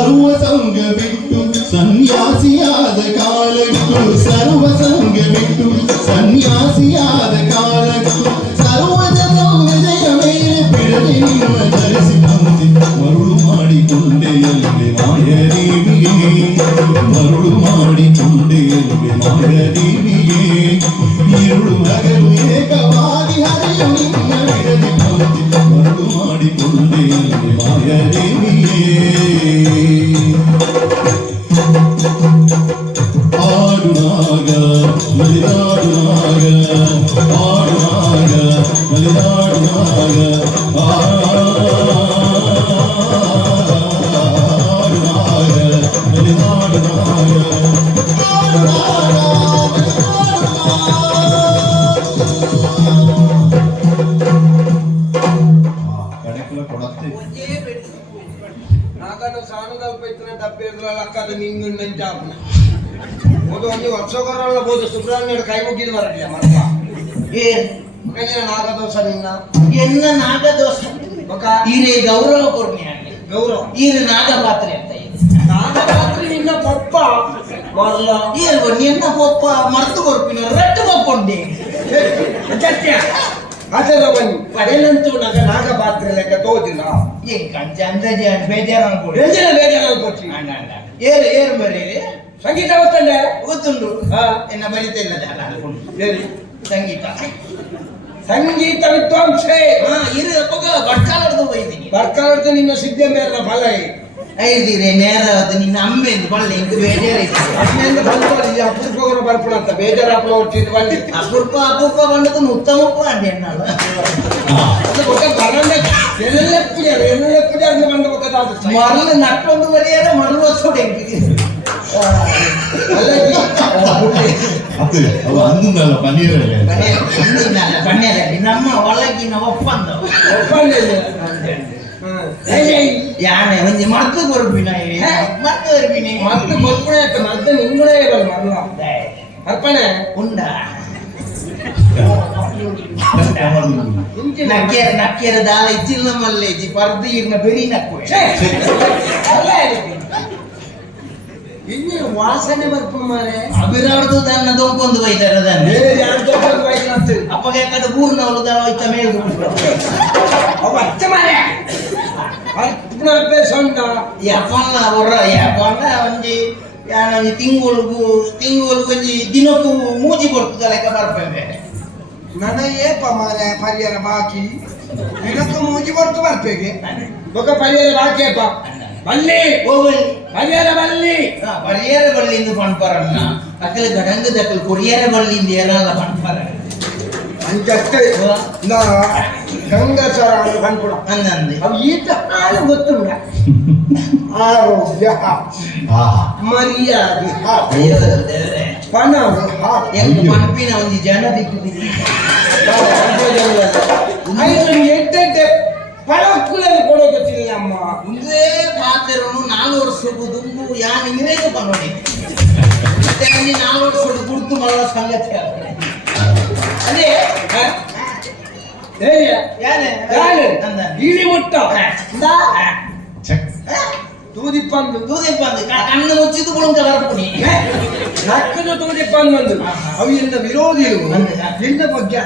ಸರ್ವ ಸಂಗ ಬಿಟ್ಟು ಸನ್ಯಾಸಿಯಾದ ಕಾಲಕ್ಕೂ ಸರ್ವ ಸಂಗ ಬಿಟ್ಟು ಸನ್ಯಾಸಿಯಾದ ಕಾಲಕ್ಕೂ ಸರ್ವದ ವಿಜಯ ಮೇಲೆ ಬಿಡದೆ ನಿಮ್ಮ ಧರಿಸಿದಂತೆ ಮರುಳು ಮಾಡಿಕೊಂಡೆಯಲ್ಲಿ ಮಾಯದೇವಿಗೆ ಮರುಳು ಮಾಡಿಕೊಂಡೆಯಲ್ಲಿ ಮಾಯದೇವಿಗೆ ഇരുಳು ಹಗಲು ಏಕವಾಗಿ ಹರಿಯು ನಿನ್ನ ಬಿಡದೆ ಬಂತೆ ಮರುಳು ಮಾಡಿಕೊಂಡೆಯಲ್ಲಿ ಮಾಯದೇವಿಗೆ ಆಡುನಾಗ ಮಲಿದಾಡುನಾಗ ಆಡುನಾಗ ಮಲಿದಾಡುನಾಗ ಆಡುನಾಗ ಮಲಿದಾಡುನಾಗ ಕಣಕಲ ಕೊಡತ್ತೆ ನಾಗನ್ನು ಸಾಣದಲ್ಲಿ ಪೈತನ ಡಬ್ಬೆ ಎದುರಲ್ಲ ಅಕ್ಕದ ನಿಂಗು ನೆಂಚಾಪನ ಒಂದು ಒಂದು ವರ್ಷಗೊರಲ್ಲ ಬೋದು ಸುಬ್ರಹ್ಮಣ್ಯರು ಕೈ ಮುಗಿದು ಬರಲಿಲ್ಲ ಮರ್ಮ ನಾಗದೋಷ ನಿನ್ನ ಎನ್ನ ನಾಗದೋಷ ಈರೇ ಗೌರವ ಕೊರ್ಮಿ ಗೌರವ ಈರು ನಾಗಪಾತ್ರೆ ಅಂತ ನಾಗಪಾತ್ರೆ ನಿನ್ನ ಪಪ್ಪ ಬರ್ಲ ಏಲ್ವ ನಿನ್ನ ಪಪ್ಪ ಮರ್ತು ಕೊರ್ಪಿನ ರಟ್ಟು ಕೊಕ್ಕೊಂಡೆ ಸತ್ಯ ಅದರ ಬನ್ನಿ ಪಡೆಯಲಂತೂ ನಾಗಪಾತ್ರೆ ಲೆಕ್ಕ ತೋದಿಲ್ಲ ಚಂದಜ ಬೇಜಾರ ಬೇಜಾರ ಅನ್ಕೊಡ್ತಿ ಏರು ಏರು ಬರೀರಿ ಸಂಗೀತ ಗೊತ್ತಂಡೆ ಗೊತ್ತುಂಡು ಎನ್ನ ಬರಿತಾ ಇಲ್ಲ ಹೇಳಿ ಸಂಗೀತ ಸಂಗೀತ ವಿದ್ವಾಂಸೆ ಇರು ಬಡ್ಕಾಲರ್ದು ಬೈದೀನಿ ಬರ್ಕಾಲರ್ದು ನಿನ್ನ ಸಿದ್ಧ ಮೇರ ಫಲ ಐದಿರಿ ನೇರ ಅದು ನಿನ್ನ ಅಮ್ಮೆಂದು ಬಳ್ಳಿ ಇಂದು ಬೇಜಾರೈತಿ ಅಮ್ಮೆಂದು ಬಂದು ಅಪೂರ್ವಗಳು ಬರ್ಪಣ ಅಂತ ಬೇಜಾರು ಹಾಕಲು ಹೊರ್ತಿದ್ದು ಬಂದಿ ಅಪೂರ್ವ ಅಪೂರ್ವ ಬಂದದ್ದು ಉತ್ತಮಕ್ಕೂ ಅಂಡಿ ಅಣ್ಣಾಳು ಎಲ್ಲ ಪೂಜೆ ಅಂದ್ರೆ ಬಂದ ಗೊತ್ತಾಗುತ್ತೆ ಮರಳು ನಟ್ಟೊಂದು ಬರೆಯಾರ ಮರಳು ಹೊಸೋಡೆ ಅಂದಲ್ಲ ಪನ್ನೀರಲ್ಲಿ ಬಣ್ಣದಲ್ಲಿ ನಮ್ಮ ಒಳಗಿನ ಒಪ್ಪಂದ ಯಾನೆ ಒಂಜಿ ಮರ್ತು ಕೊರ್ಪಿನ ಮರ್ತು ಕೊರ್ಪಿನಿ ಮರ್ತು ಕೊರ್ಪಣೆ ಆಯ್ತು ಮರ್ತು ನಿಂಗುಳೇ ಇರಲ್ಲ ಮರ್ಲ ಅರ್ಪಣೆ ಉಂಡ ನಕ್ಕಿಯರ ದಾಲ ಇಚ್ಚಿಲ್ಲ ಮಲ್ಲೇಜಿ ಪರ್ದು ಇರ್ನ ಬೆರಿ ನಕ್ಕುವೆ ಇನ್ನು ವಾಸನೆ ಬರ್ಕೊಂಡು ಮಾರೆ ಅಭಿರಾಡ್ದು ತನ್ನ ದೊಂಕೊಂದು ಬೈತಾರ ಅಪ್ಪಗೆ ಕಡೆ ಪೂರ್ಣವಳು ದಾಳ ಹೋಯ್ತ ಮೇಲೆ ಅವ ಅಚ್ಚ ಮಾರೆ ಅಭ್ಯಾಸ ಉಂಟ ಯಾಪನ್ನ ಹೊರ ಯಾಪನ್ನ ಒಂಜಿ ಯಾನೊಂಜಿ ತಿಂಗಳು ಒಂಜಿ ದಿನಕ್ಕೂ ಮೂಜಿ ಕೊಡ್ತದ ಲೆಕ್ಕ ಬರ್ಪೇವೆ ನನಗೇಪ ಮಾರೆ ಪರಿಹಾರ ಬಾಕಿ ದಿನಕ್ಕೂ ಮೂಜಿ ಕೊಡ್ತು ಬರ್ಪೇಗೆ ಬೊಕ್ಕ ಪರಿಹಾರ ಬಾಕಿ ಅಪ್ಪ ಬಲ್ಲಿ ಹೋಗಲಿ ಪರಿಹಾರ ಬಲ್ಲಿ ಪರಿಹಾರ ಬಳ್ಳಿಂದು ಪಣ್ಪರನ್ನ ಅಕ್ಕಲ ಗಡಂಗ ದಕ್ಕಲ್ ಕೊರಿಯಾರ ಬಳ್ಳಿಂದ ಏನಾದ ಪಣ್ಪರ ಅಂಚಷ್ಟೇ ನಾ ಗಂಗಸರ ಪಣ್ಪುಡ ಅಂದಂದೆ ಅವು ಈತ ಹಾಳು ಗೊತ್ತುಂಡ ಆರೋಗ್ಯ ಮರ್ಯಾದೆ ಪಣ ಎಂಟು ಪಂಪಿನ ಒಂದು ಜನ ದಿಕ್ಕಿದೆ ಎಡ್ಡೆ ಪಳಕ್ಕುಲಲ್ಲಿ ಕೊಡೋ ಗೊತ್ತಿಲ್ಲ ಅಮ್ಮ ಮುಂದೆ ಪಾತ್ರನು 4 ವರ್ಷಕ್ಕೂ ದುಂಬು ಯಾನ್ ಇಂಗ್ರೇಜ್ ಬಂದೋಡಿ ಮತ್ತೆ 4 ವರ್ಷದ ಗುರುತು ಮಾಡೋ ಸಂಗತಿ ಅದೇ ಇಳಿ ಮುಟ್ಟ ತೂದಿಪ್ಪಂದು ಕಣ್ಣು ಮುಚ್ಚಿದ್ದು ಗುಳುಂಕ ಬರ್ಪುನಿ ನಕ್ಕದು ತೂದಿಪ್ಪಂದು ಅವು ಎಲ್ಲ ವಿರೋಧಿಗಳು ನಿನ್ನ ಬಗ್ಗೆ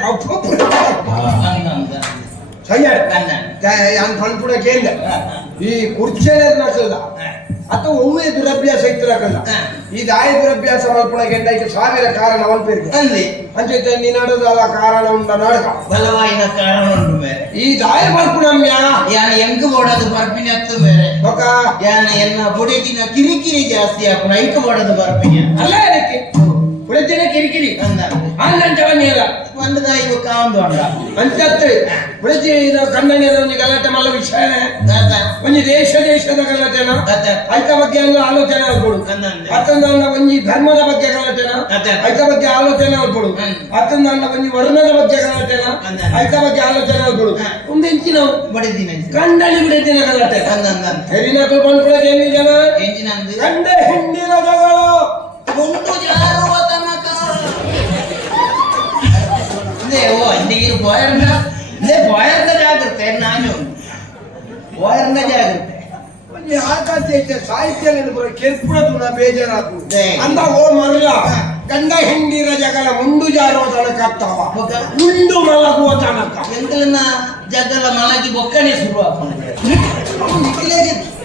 ಯಾನ್ ಪಣ್ಪುಡ ಕೇಳಿದ ಈ ಕುರ್ಚೆಲ್ಲ ನಕಲ್ಲ ಅಥವಾ ಒಮ್ಮೆ ದುರಭ್ಯಾಸ ಇತ್ತಿರಕಲ್ಲ ಈ ದಾಯ ದುರಭ್ಯಾಸ ಮಲ್ಪುಣ ಗೆಂಡಕ್ಕೆ 1000 ಕಾರಣ ಮಲ್ಪೇರಿ ಅಂಚೆ ನೀನಾಡೋದ ಕಾರಣ ಉಂಟ ನಾಡಕ ಬಲವಾಯಿನ ಕಾರಣ ಉಂಟು ಬೇರೆ ಈ ದಾಯ ಮಲ್ಪುಣ ಯಾನ ಎಂಕ್ ಬೋಡದು ಬರ್ಪಿನಿ ಹತ್ತು ಬೇರೆ ಯಾನ ಎನ್ನ ಬುಡಿದಿನ ಕಿರಿಕಿರಿ ಜಾಸ್ತಿ ಹಾಕೋಣ ಐಕ ಬೋಡದು ಬರ್ಪಿನಿ ಅಲ್ಲ ಅದಕ್ಕೆ ಬುಡಿದಿನ ಕಿರಿಕಿರಿ ಅಂದಂಚವನ್ನೇರ ಒಂದದ ಇವು ಕಾಂದು ಅಂಡ ಅಂಚತ್ತೆ ಬುಡಿದಿ ಕನ್ನಡಿಯದ ಒಂದು ಗಲಾಟೆ ಮಲ್ಲ ವಿಷಯ ಒಂದು ದೇಶದ ಗಲಾಟೆನ ಐತ ಬಗ್ಗೆ ಆಲೋಚನೆ ಆಗ್ಬೋದು ಅತ್ತೊಂದು ಒಂಜಿ ಧರ್ಮದ ಬಗ್ಗೆ ಗಲಾಟೆನ ಐತ ಬಗ್ಗೆ ಆಲೋಚನೆ ಆಗ್ಬೋದು ಅತ್ತೊಂದು ಒಂಜಿ ವರ್ಣದ ಬಗ್ಗೆ ಗಲಾಟೆನ ಐತ ಬಗ್ಗೆ ಆಲೋಚನೆ ಆಗ್ಬೋದು ಒಂದು ಹೆಂಚಿನ ಬಡಿದಿನ ಕಂಡಳಿ ಬಿಡಿದಿನ ಗಲಾಟೆ ಹೆರಿನ ಬಂದ್ಬಿಡ ಜನ ಗಂಡ ಹೆಣ್ಣಿನ ಜಗಳ ಒಂದು ಜಾರುವ ತನಕ ನೀರು ಬಾಯರ್ನ ಜಾಗ್ರತೆ ನಾನು ಬಾಯರ್ನ ಜಾಗ್ರತೆ ಈ ಆಕಾಶ ಸಾಹಿತ್ಯ ನೆನಪುರ ಕೆರ್ಪುರದು ಬೇಜಾರಾಕು ದೇ. ಅಂದ ಓ ಮರಲ ಗಂಡ ಹೆಂಡಿರ ಜಗಳ ಮುಂಡು ಜಾರುವ ತನಕ ಆಗ್ತಾವ ಬೊಕ? ಉಂಡು ಮಲಗುವ ತನಕ ಎಂಕಲನ್ನ ಜಗಲ ಮಲಗಿ ಬೊಕ್ಕನೆ ಶುರು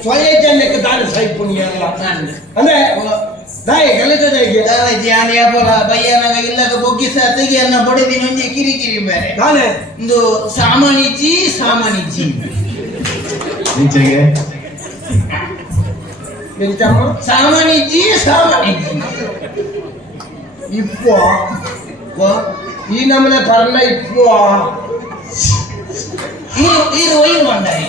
ಸ್ವಯ ಜನಕ್ಕೆ ದಾನ ಸೈಪುಣ್ಯ ಅಲ್ಲ ಅಂದ್ರೆ ದಾಯ ಕಲಿತದ ಹೇಗೆ ಜಾನಿಯ ಬೋಲ ಬಯ್ಯನಾಗ ಇಲ್ಲದ ಬೊಗ್ಗಿಸ ತೆಗಿಯನ್ನ ಬಡಿದಿ ನೊಂಜಿ ಕಿರಿಕಿರಿ ಬೇರೆ ತಾನೆ ಒಂದು ಸಾಮಾನಿಜ್ಜಿ ಈಚೆಗೆ ನಿಂತಮ್ಮ ಸಾಮಾನಿಜ್ಜಿ ಇಪ್ಪು ಈ ನಮ್ಮನೆ ಪರ್ಣ ಇಪ್ಪು ಇದು ಒಯ್ಲು ಬಂಡಾರಿ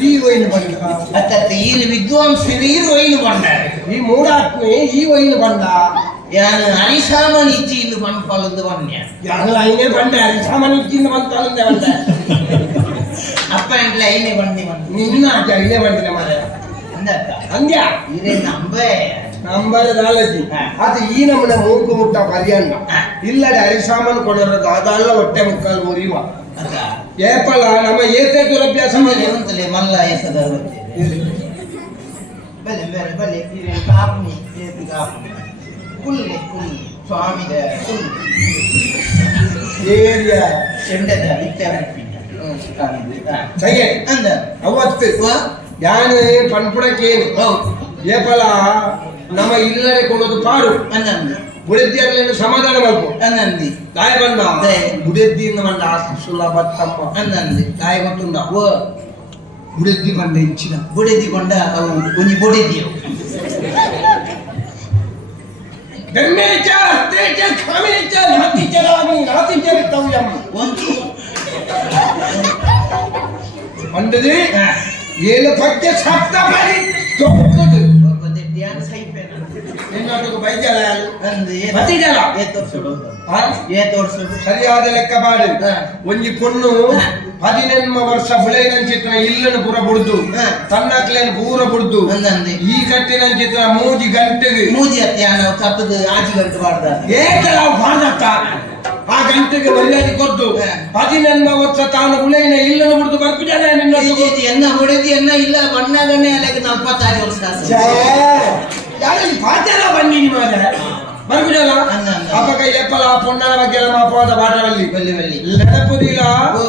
ಈ ವೈನ್ ಬಂದ ಅತ್ತತ್ತೆ ಇಲ್ಲಿ ವಿದ್ವಾಂಸರು ಇರು ಒಯ್ಲು ಬಂಡಾರಿ ಈ ಮೂಡಾತ್ಮೆ ಈ ವೈನ್ ಬಂದ ಯಾನು ಅರಿಸಾಮಾನಿಜ್ಜಿ ಇಂದು ಬಂಡ್ಪಾಲದ್ದು ಬನ್ಯ ಯಾರು ಐನೇ ಬಂದ ಸಾಮಾನ್ಯಕ್ಕಿಂತ ಬಂತ ಬಂದ ಅಪ್ಪ ಎಂಟ್ಲೆ ಐನೆ ಬಂಡಿ ಬಂದು ನಿನ್ನ ಆಚೆ ಐನೇ ಬಂದಿನ ಮರ ಅಂದಕ್ಕ ಅಂದ್ಯಾ ಇರೇ ನಂಬೆ ನಂಬರ್ ನಾಲಜಿ ಅದು ಈ ನಮ್ಮನೆ ಮೂಗು ಮುಟ್ಟ ಪರ್ಯನ್ನ ಇಲ್ಲದೆ ಅರಿಸಾಮಾನು ಕೊಡೋದು ಅದಲ್ಲ ಹೊಟ್ಟೆ ಮುಕ್ಕಾಲು ಮುರಿಯುವ ಅಕ್ಕ ಏಪಲ್ಲ ನಮ್ಮ ಏತೆ ದುರಭ್ಯಾಸ ಮಾಡಿ ಅಂತಲೇ ಮಲ್ಲ ಎಸದ ಬಲೆ ಬೇರೆ ಬಲೆ ಇರೇ ಕಾಪುನಿ ಏತಿ ಕಾಪುನಿ ಕುಲ್ಲೆ ಸ್ವಾಮಿ ಏರಿಯಾ ಚೆಂಡದ ಇತ್ಯಾದ ಸಗೆ ಅಂದ ಅವತ್ತು ಯಾನು ಪನ್ಪುಡಕ್ಕೇನು ಏಪಲ ನಮ್ಮ ಇಲ್ಲಡೆ ಕೊಡೋದು ಪಾಡು ಅನ್ನಂದು ಬುಡೆದ್ದಿಯರ್ಲೇನು ಸಮಾಧಾನ ಮಾಡ್ಕೊ ಅನ್ನಂದಿ ದಾಯ ಬಂದ ಬುಡೆದ್ದಿಯಿಂದ ಬಂದ ಸುಲಭ ತಮ್ಮ ಅನ್ನಂದಿ ದಾಯ ಗೊತ್ತುಂಡ ಬುಡೆದ್ದಿ ಬಂದ ಇಂಚಿನ ಬುಡೆದಿ ಕೊಂಡ ಅವು ಒಂಜಿ ಬೊಡೆದಿಯವು ಧರ್ಮೇಚ ಅಸ್ತೇಚ ಕಾಮೇಚ ನಾತಿಚರಾಮಿ ನಾತಿಚರಿತವ್ಯಂ ಒಂಚು ಬಂದದಿ ಏನು ಪದ್ಯ ಸಪ್ತ ಬರಿ ತೊಕ್ಕದು ಒಬ್ಬದೆ ಡ್ಯಾನ್ಸ್ ಹೈಪೇನ ನಿನ್ನೊಟ್ಟಿಗೆ ಬೈಜಲ ಅಂದು ಬತ್ತಿಜಲ ಏತೋರ್ಸುಡು ಹಾ ಏತೋರ್ಸುಡು ಸರಿಯಾದ ಲೆಕ್ಕ ಬಾಡು ಹಾ. ಒಂಜಿ ಪೊಣ್ಣು 14 ವರ್ಷ ಬುಳೈನಂಚಿತ್ರ ಇಲ್ಲನು ಪೂರ ಬುಡ್ದು ಹಾ. ತನ್ನಕ್ಲೇನು ಪೂರ ಬುಡ್ದು ಅಂದಂದಿ ಈ ಕಟ್ಟಿನಂಚಿತ್ರ 3 ಗಂಟೆಗೆ ಮೂಜಿ ಅತ್ಯ ನಾವು ತಪ್ಪದು ಆಜಿ ಗಂಟು ಮಾಡ್ದ ಏಕಲ ಬಾದತ್ತ ಆ ಗಂಟೆಗೆ ಮರ್ಯಾದೆ ಕೊಟ್ಟು ಹಾ. 14 ವರ್ಷ ತಾನು ಬುಳೈನ ಇಲ್ಲನು ಬುಡ್ದು ಬರ್ಪಿದ್ದಾನೆ ನಿನ್ನ ಎನ್ನ ಬುಡೆದಿ ಎನ್ನ ಇಲ್ಲ ಬಣ್ಣಗಣ್ಣೆ ಅಲ್ಲಿಗೆ 45 ವರ್ಷ ಯಾರಲ್ಲಿ ಪಾಚಲ ಬನ್ನಿ ನಿಮಗೆ ಬರ್ಬಿಡಲ್ಲ ಅಂದ, ಅಂದ. ಅಪ್ಪಕ ಎಪ್ಪಲ ಪೊಣ್ಣನ ಬಗ್ಗೆ ಎಲ್ಲ ಮಾಪವಾದ ಪಾಠದಲ್ಲಿ ಬಲ್ಲಿ ಬಲ್ಲಿ ನೆನಪುದಿಲ್ಲ ಓ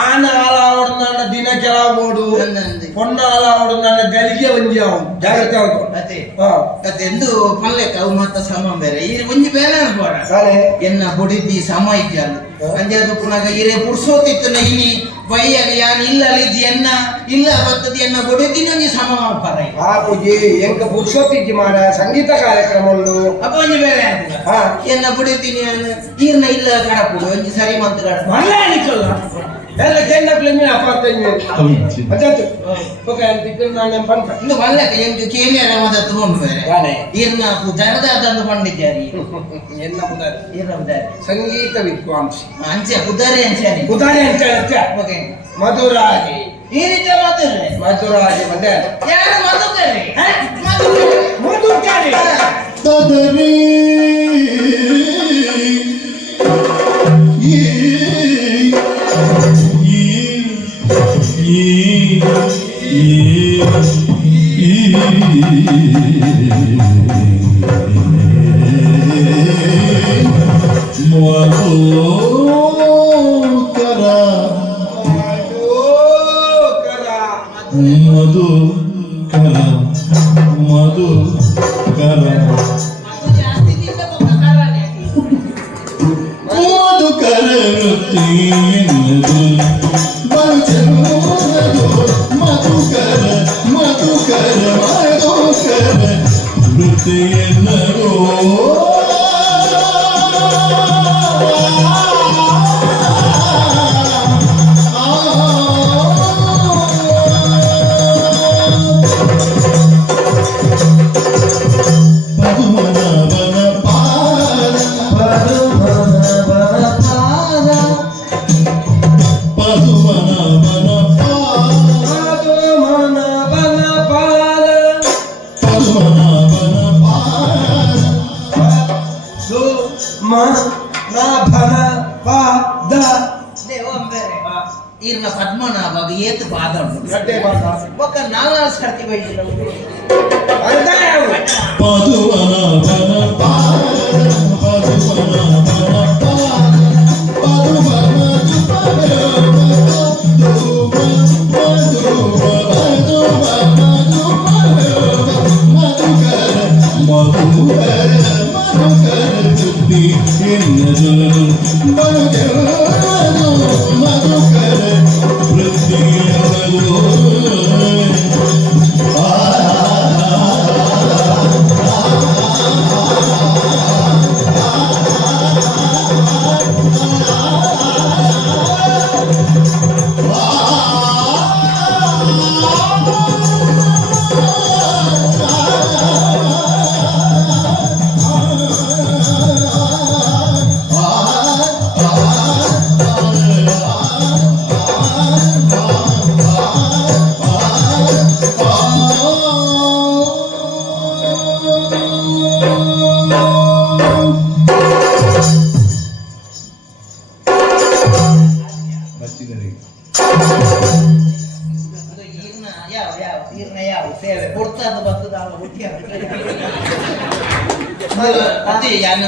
ಆನ ಆಲಾವಡು ನನ್ನ ದಿನ ಕೆಲ ಓಡು ಅಂದಂದಿ ಪೊಣ್ಣ ಆಲಾವಡು ನನ್ನ ಗಲಿಗೆ ಒಂಜಿ ಅವು ಜಾಗ್ರತೆ ಆಗುದು ಅದೇ ಅದೆಂದು ಪಲ್ಲೆ ಕವು ಮಾತ ಸಮ ಬೇರೆ ಈ ಒಂಜಿ ಬೇರೆ ಅನ್ಬೋಡ ತಾನೆ ಎನ್ನ ಬುಡಿದ್ದಿ ಸಮ ಇದ್ಯಲ್ಲ ಅಂಜಾದು ಪುನಗ ಇರೇ ಪುರ್ಸೋತಿತ್ತು ಇನಿ ಬೈಯಾಗ ಯಾನ್ ಇಲ್ಲ ಅಲ್ಲಿದ್ದಿ ಎನ್ನ ಇಲ್ಲ ಬರ್ತದಿ ಎನ್ನ ಬುಡಿದ್ದಿ ನಂಗೆ ಸಮ ಮಾಡ್ಪಾರ ಆ ಪೂಜೆ ಎಂಕ ಪುರುಷೋತ್ತಿಜ್ಜಿ ಮಾಡ ಸಂಗೀತ ಕಾರ್ಯಕ್ರಮಗಳು ಅಪ್ಪ ಒಂಜಿ ಬೇರೆ ಹಾ ಎನ್ನ ಬುಡಿದ್ದೀನಿ ಈರ್ನ ಇಲ್ಲ ಕಡಪುಡು ಒಂಜಿ ಸರಿ ಮಂತ್ ಕಡ ಮಲ್ಲ ಅನಿಸಲ್ಲ ಎಲ್ಲ ಚೆಂದ ಪ್ಲೇಮಿ ಅಪಾರ್ತಂಜಿ ಅದಾತು ಓಕೆ ಅಂತಿದ್ದು ನಾನು ಬಂತ ಇಂದು ಮಲ್ಲಕ ಎಂಟು ಕೇಲಿಯರ ಮದ ತಗೊಂಡು ಬೇರೆ ತಾನೆ ಈರ್ನ ಜನದ ಅದನ್ನು ಪಂಡಿದ್ಯಾರಿ ಎನ್ನ ಪುದಾರಿ ಈರ್ನ ಉದಾರಿ ಸಂಗೀತ ವಿದ್ವಾಂಸಿ ಅಂಚೆ ಉದಾರಿ ಅಂಚೆ ಪುದಾರಿ ಅಂತ ಓಕೆ ಮಧುರಾಗಿ ಈ ರೀತಿ ಮಾತಾಡ್ರೆ ಮಧುರಾಗಿ ಬಂದೆ ಯಾರು ಮಧುಕರಿ ಮಧುಕಾರಿ ತದರಿ ಮಧುಕರ ಜಾಸ್ತಿ ತಿಂದ ಬೊಕ್ಕರಾನೆ ಮಧುಕರ ಮಧುಕರ ಮಧುಕರ ಮಧುಕರ ವೃತ್ತಿಯನ್ನರೋ ಈರ್ನ ಪದ್ಮ ಅಮ್ಮನ ಅವಾಗ ಏತ್ ಬಾದ ಗಡ್ಡೆ ಬಾದ ಬೊಕ್ಕ ನಾಲ ಸರ್ತಿ ಬೈದಿಲ್ಲ ಅಂತ ಪದುವನ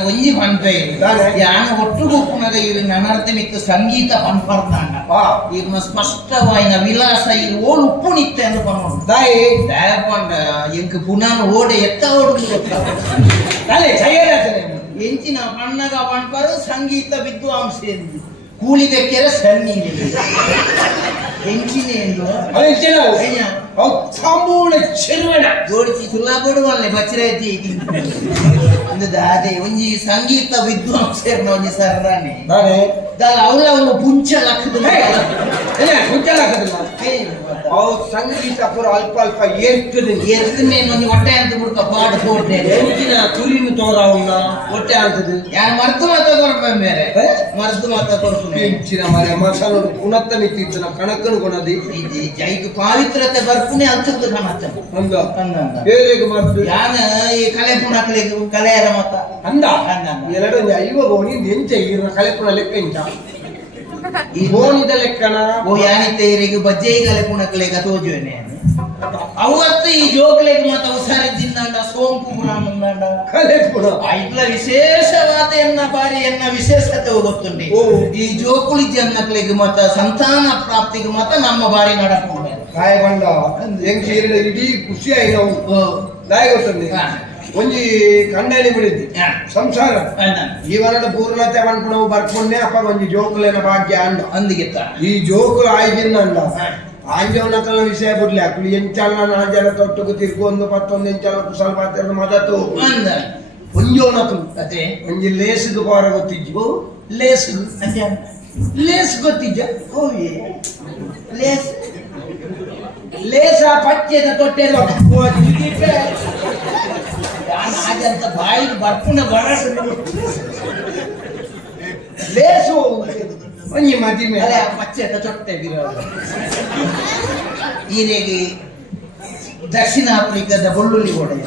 ಒಂಜಿ ಪಂಪೆ ಯಾನ ಒಟ್ಟು ಗೊಪ್ಪುನಗ ಇರು ನನರ್ಥ ಮಿತ್ತು ಸಂಗೀತ ಪಂಪರ್ದಾಂಡ ಈಗ ಸ್ಪಷ್ಟವಾಯಿನ ವಿಲಾಸ ಇದು ಓಡ್ ಉಪ್ಪು ನಿತ್ತೆ ಎಂದು ಪನ್ನೋಡು ದಾಯಿ ದಯಪಂಡ ಎಂಕ್ ಪುನಃ ಓಡೆ ಎತ್ತ ಓಡುದು ಅಲ್ಲೇ ಜಯರಾಜನೇ ಎಂಚಿನ ಪಣ್ಣಗ ಪಂಪರು ಸಂಗೀತ ವಿದ್ವಾಂಸ ಎಂದು ಕೂಳಿದಕ್ಕೆರೆ ಸನ್ನಿ ಎಂಚಿನ ಎಂದು ಸಂಪೂರ್ಣ ಚೆರುವಣ ಜೋಡಿಸಿ ಸುಲ್ಲಾಪಡುವಲ್ಲೇ ಬಚ್ಚರೈತಿ ಒಂದು ದಾದೆ ಒಂಜಿ ಸಂಗೀತ ವಿದ್ವಾಂಸರ್ನ ಒಂಜಿ ಸರ್ರಾಣಿ ದಾಲ ಅವಳು ಪುಂಚ ಲಕ್ಕದ ಪುಂಚ ಲಕ್ಕದಿಲ್ಲ ಅವು ಸಂಗೀತ ಪೂರ ಅಲ್ಪ ಅಲ್ಪ ಏರ್ತನೆ ಒಂಜಿ ಹೊಟ್ಟೆ ಅಂತ ಬಿಡ್ಕ ಪಾಡು ತೋಡ್ನೆ ಎಂಚಿನ ತುರಿನ ತೋರ ಅವನ್ನ ಹೊಟ್ಟೆ ಅಂತದ್ದು ಯಾನ್ ಮರ್ತು ಮಾತ ಕೊಡ್ಬ ಬೇರೆ ಮರ್ತು ಮಾತ ಕೊಡ್ತೀನಿ ಎಂಚಿನ ಮರೆ ಮಸಾಲ ಗುಣತ್ತ ನಿಂತಿತ್ತು ಕಣಕ್ಕನು ಗುಣದಿ ಜೈಕು ಪಾವಿತ್ರತೆ ಬರ್ಪುನೆ ಅಂತದ್ದು ಕಾಣತ್ತ ಅಂದ ಹೇಗೆ ಮಾಡ್ತು ಯಾನ ಈ ಕಲೆ ಪುಣಕ್ಲೆ ಕಲೆಯರ ಮತ ಅಂದ ಎರಡು ಐವ ಗೋಣಿ ನೆಂಚ ಈರ್ನ ಕಲೆಪುಣ ಲೆಕ್ಕ ಇಂಚ ಈ ಗೋಣಿದ ಲೆಕ್ಕನ ಓ ಯಾನಿತ್ತೇರಿಗೆ ಬಜ್ಜೆ ಕಲೆ ಪುಣಕ್ಲೆಗ ತೋಜುವೆನೆ ಅವತ್ತು ಈ ಜೋಕ್ಲೆಗ್ ಮತ ಹುಷಾರಿದ್ದಿಂದಾಂಡ ಸೋಂಕು ಪುರಾಣಂದಾಂಡ ಕಲೆಪುಣ ಐಟ್ಲ ವಿಶೇಷವಾದ ಎನ್ನ ಬಾರಿ ಎನ್ನ ವಿಶೇಷತೆ ಗೊತ್ತುಂಡಿ ಈ ಜೋಕುಳಿ ಜನಕ್ಲೆಗ್ ಮತ ಸಂತಾನ ಪ್ರಾಪ್ತಿಗೆ ಮತ ನಮ್ಮ ಬಾರಿ ನಡಕೊಂಡೆ ಕಾಯ ಬಂಡ ಹೆಂಗ್ ಇಡೀ ಖುಷಿ ಆಗಿ ನಾವು ದಾಯ ಗೊತ್ತುಂಡಿ ಒಂಜಿ ಕಂಡಾಣಿ ಬಿಡಿದ್ದಿ ಸಂಸಾರ ಇವರಡ ಪೂರ್ಣತೆ ಬಂದ್ಬಿಟ್ಟು ನಾವು ಬರ್ಕೊಂಡೆ ಅಪ್ಪ ಒಂಜಿ ಜೋಕುಲೇನ ಭಾಗ್ಯ ಅಂಡ ಅಂದಿಗೆತ್ತ ಈ ಜೋಕುಲು ಆಯ್ದಿನ್ನ ಅಂಡ ಆಂಜವನಕಲ್ನ ವಿಷಯ ಬಿಡ್ಲಿ ಅಕ್ಕಳು ಎಂಚಲ್ಲ ನಾಲ್ಜನ ತೊಟ್ಟುಕು ತಿರ್ಗೊಂದು 11 ಎಂಚಲ್ಲ ಕುಸಲ್ ಪಾತ್ರ ಮದತ್ತು ಒಂಜೋನಕಲು ಅದೇ ಒಂಜಿ ಲೇಸಿಗೆ ಪಾರ ಗೊತ್ತಿಜ್ಜು ಲೇಸು ಲೇಸ್ ಗೊತ್ತಿಜ್ಜ ಲೇಸ್ ಲೇಸ ಪಚ್ಚೆದ ತೊಟ್ಟೆ ಹಾಗಂತ ಬಾಯಿಗೆ ಬರ್ಪುನ ಬರ ಲೇಸು ಒಂಜಿ ಮದಿಮೆ ಪಚ್ಚೆದ ತೊಟ್ಟೆ ಈರೆಗೆ ದಕ್ಷಿಣ ಆಫ್ರಿಕಾದ ಬೊಳ್ಳುಳ್ಳಿ ಒಡೆಯ